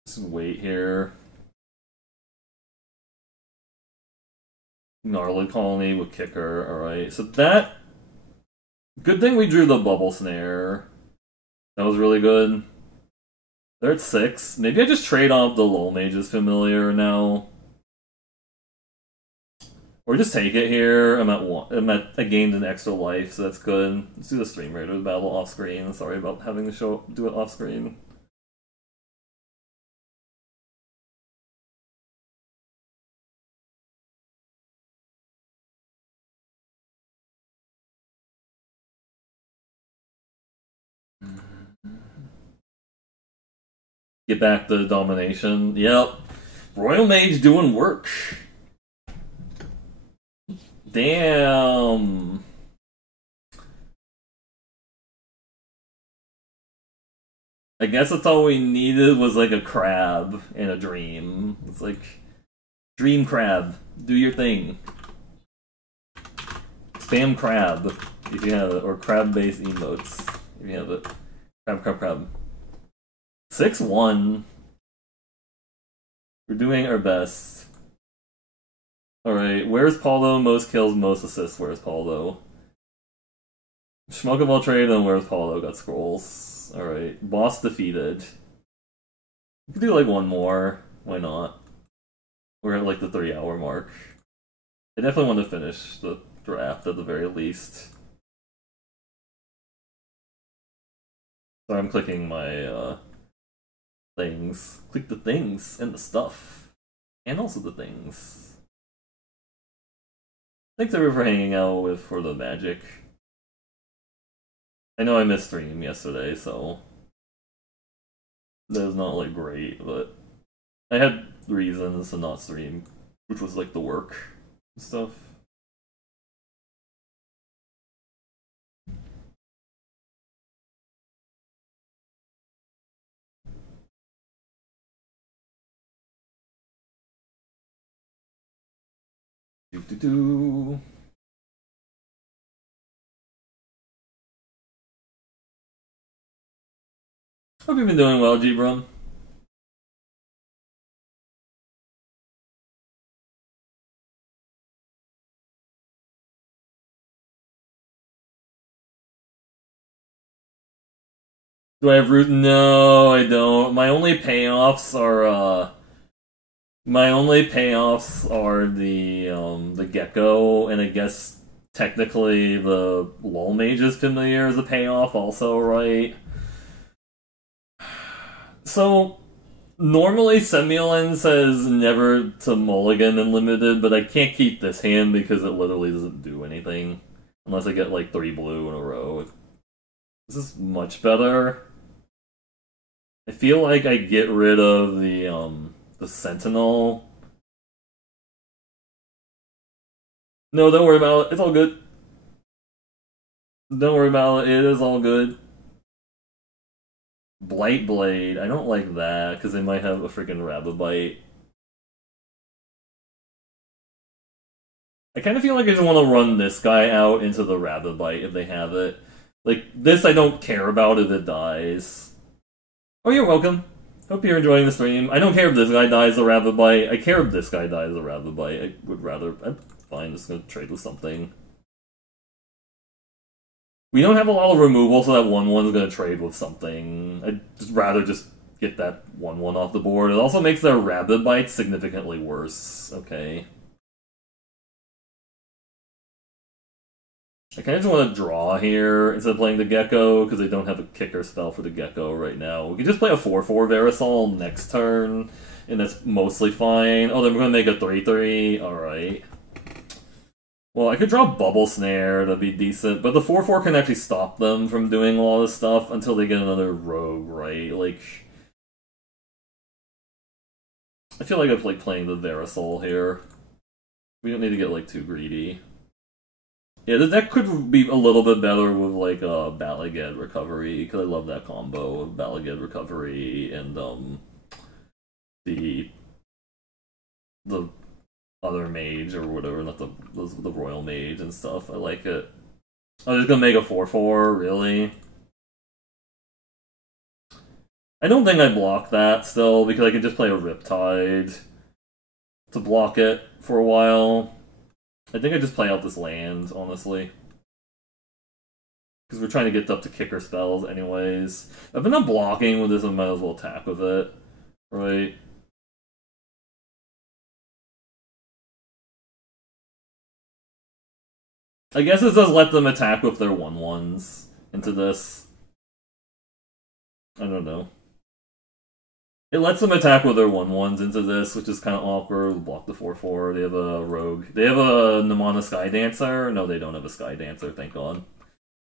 Just wait here. Gnarly Colony with kicker. Alright, so that... Good thing we drew the Bubble Snare. That was really good. They're at 6. Maybe I just trade off the Lull Mage's Familiar now. Or just take it here. I gained an extra life, so that's good. Let's do the Stream Raiders battle off screen. Sorry about having to do it off screen. Get back the domination. Yep. Royal Mage doing work. Damn. I guess that's all we needed was like a crab and a dream. It's like, dream crab, do your thing. Spam crab if you have it, or crab-based emotes if you have it. Crab, crab, crab. 6-1. We're doing our best. Alright, where's Paulo? Most kills, most assists. Where's Paulo? Schmuck of all trade, and where's Paulo? Got scrolls. Alright, boss defeated. We could do like one more. Why not? We're at like the 3-hour mark. I definitely want to finish the draft at the very least. So I'm clicking my things. Click the things and the stuff. And also the things. Thanks everyone for hanging out for the magic. I know I missed stream yesterday, so that was not like great, but I had reasons to not stream, which was like the work and stuff. Do. Hope you've been doing well, G-Brum. Do I have root? No, I don't. My only payoffs are the gecko, and I guess technically the Lol Mage is familiar as a payoff also, right? So normally Semulin says never to mulligan in limited, but I can't keep this hand because it literally doesn't do anything unless I get like 3 blue in a row. This is much better. I feel like I get rid of the Sentinel. No, don't worry about it. It's all good. Don't worry about it. It is all good. Blight Blade. I don't like that because they might have a freaking Rabbit Bite. I kind of feel like I just want to run this guy out into the Rabbit Bite if they have it. Like, this I don't care about if it dies. Oh, you're welcome. Hope you're enjoying the stream. I don't care if this guy dies a Rabbit Bite. I care if this guy dies a Rabbit Bite. I would rather... I'm fine, just gonna trade with something. We don't have a lot of removal, so that 1-1's gonna trade with something. I'd just rather just get that 1-1 off the board. It also makes their Rabbit Bite significantly worse. Okay. I kind of just want to draw here instead of playing the Gecko, because I don't have a kicker spell for the Gecko right now. We can just play a 4-4 Verisol next turn, and that's mostly fine. Oh, then we're going to make a 3-3. Alright. Well, I could draw Bubble Snare, that'd be decent, but the 4-4 can actually stop them from doing a lot of stuff until they get another Rogue, right? Like... I feel like I'm like playing the Verisol here. We don't need to get like too greedy. Yeah, the deck could be a little bit better with like Balaged Recovery, because I love that combo of Balaged Recovery and the other mage or whatever, not the Royal Mage and stuff. I like it. I'm just gonna make a 4-4, really? I don't think I block that still, because I can just play a Riptide to block it for a while. I think I just play out this land, honestly. Because we're trying to get up to kicker spells anyways. I've been not blocking with this, I might as well attack with it. Right? I guess it does let them attack with their 1/1s into this. I don't know. It lets them attack with their 1/1s into this, which is kind of awkward. Block the 4/4. They have a rogue. They have a Namana Sky Dancer. No, they don't have a Sky Dancer, thank God.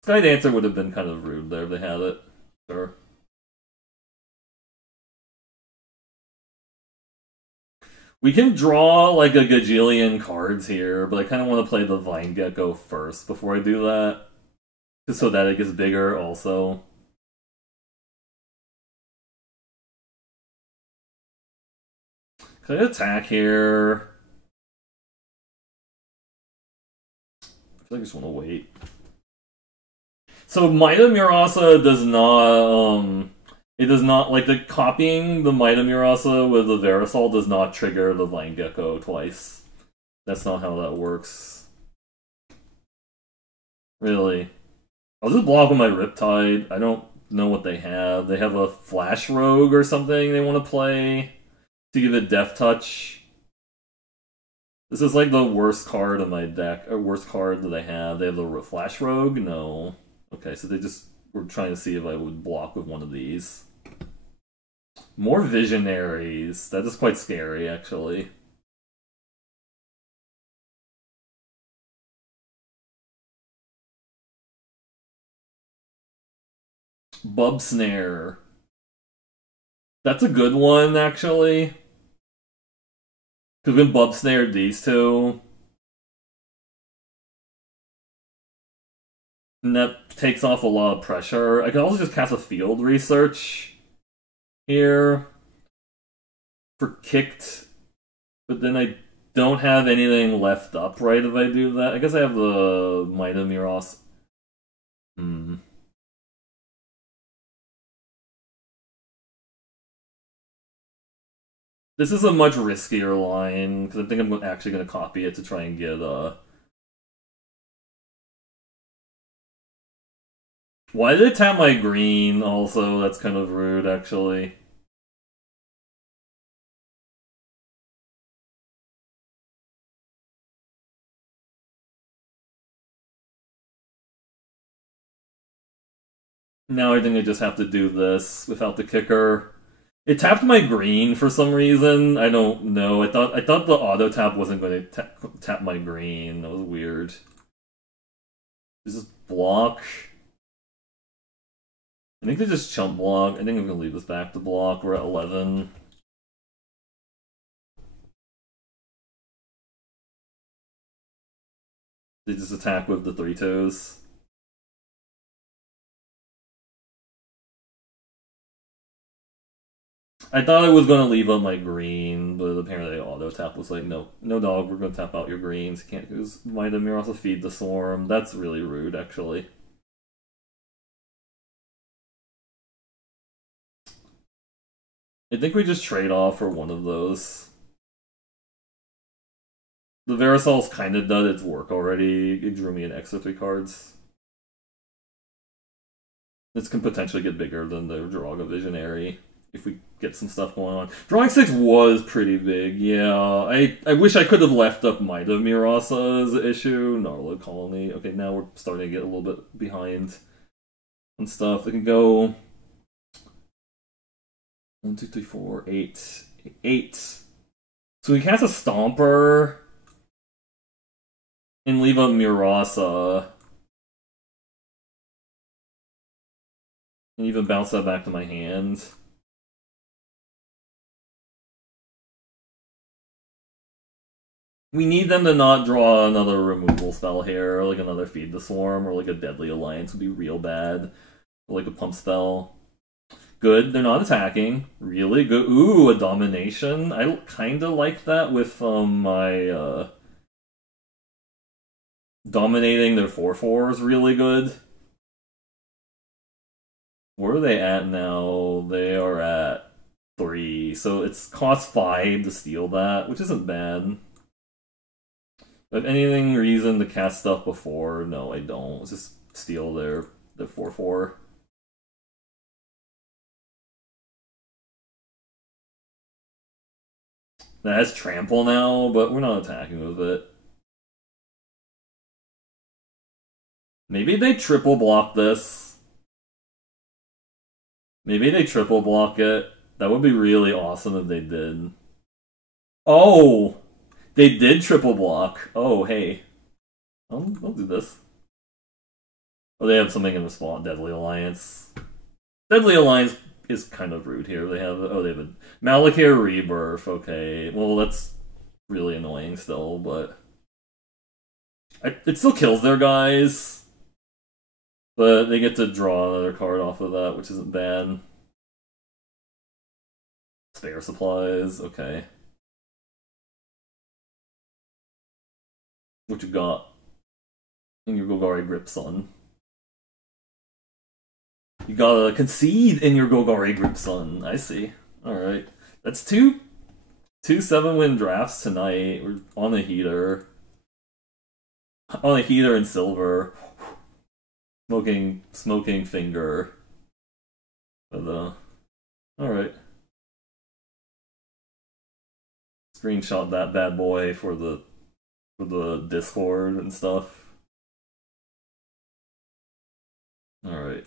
Sky Dancer would have been kind of rude there if they had it. Sure. We can draw like a gajillion cards here, but I kind of want to play the Vine Gecko first before I do that. Just so that it gets bigger also. Can I attack here? I feel like I just want to wait. So Might of Murasa does not, it does not, like, the copying the Might of Murasa with the Verisol does not trigger the Vine Gecko twice. That's not how that works. Really. I'll just block with my Riptide. I don't know what they have. They have a Flash Rogue or something they want to play to give it Death Touch. This is like the worst card in my deck, or worst card that they have. They have the Flash Rogue? No. Okay, so they just were trying to see if I would block with one of these. More Visionaries. That is quite scary, actually. Bub Snare. That's a good one, actually. Because we Bub Snared these two. And that takes off a lot of pressure. I can also just cast a Field Research here for kicked, but then I don't have anything left up, right, if I do that? I guess I have the Might of Miros. This is a much riskier line, because I think I'm actually going to copy it to try and get, Why did it tap my green, also? That's kind of rude, actually. Now I think I just have to do this without the kicker. It tapped my green for some reason. I don't know. I thought the auto tap wasn't going to tap my green. That was weird. Is this block? I think they just chump block. I think I'm gonna leave this back to block. We're at 11. They just attack with the 3/2s. I thought I was gonna leave up my green, but apparently auto tap was like, no, no dog, we're gonna tap out your greens. You can't use Might of Mir also feed the swarm. That's really rude, actually. I think we just trade off for one of those. The Verisol's kind of done its work already. It drew me an extra 3 cards. This can potentially get bigger than the Draga Visionary if we get some stuff going on. Drawing 6 was pretty big, yeah. I wish I could have left up Might of Mirasa as an issue. Gnarlid Colony. Okay, now we're starting to get a little bit behind on stuff. They can go 1, 2, 3, 4, 8. 8. So we cast a Stomper and leave up Murasa. And even bounce that back to my hand. We need them to not draw another removal spell here, or like another Feed the Swarm, or like a Deadly Alliance would be real bad. Or like a Pump Spell. Good, they're not attacking. Really good. Ooh, a Domination. I kinda like that with my dominating their 4/4 is really good. Where are they at now? They are at 3, so it's cost 5 to steal that, which isn't bad. If anything reason to cast stuff before, no, I don't. Let's just steal their 4/4. That has trample now, but we're not attacking with it. Maybe they triple block this. Maybe they triple block it. That would be really awesome if they did. Oh! They did triple block. Oh, hey. I'll do this. Oh, they have something in the spot. Deadly Alliance. Deadly Alliance is kind of rude here. They have a Malakir Rebirth. Okay, well that's really annoying still, but it still kills their guys. But they get to draw another card off of that, which isn't bad. Spare supplies. Okay. What you got in your Golgari Grip Sun? You gotta concede in your Golgari Grip Sun. I see. Alright. That's two 7-win drafts tonight. We're on a heater. On a heater in silver. Smoking finger. But, alright. Screenshot that bad boy for the Discord and stuff. Alright.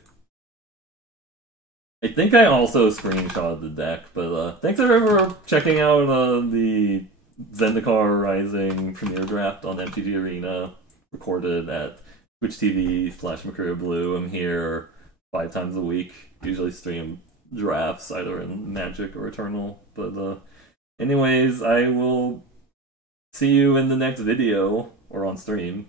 I think I also screenshotted the deck, but thanks everyone for checking out the Zendikar Rising Premier Draft on MTG Arena, recorded at Twitch TV/McCreaBlue. I'm here 5 times a week, usually stream drafts either in Magic or Eternal, but anyways, I will see you in the next video, or on stream.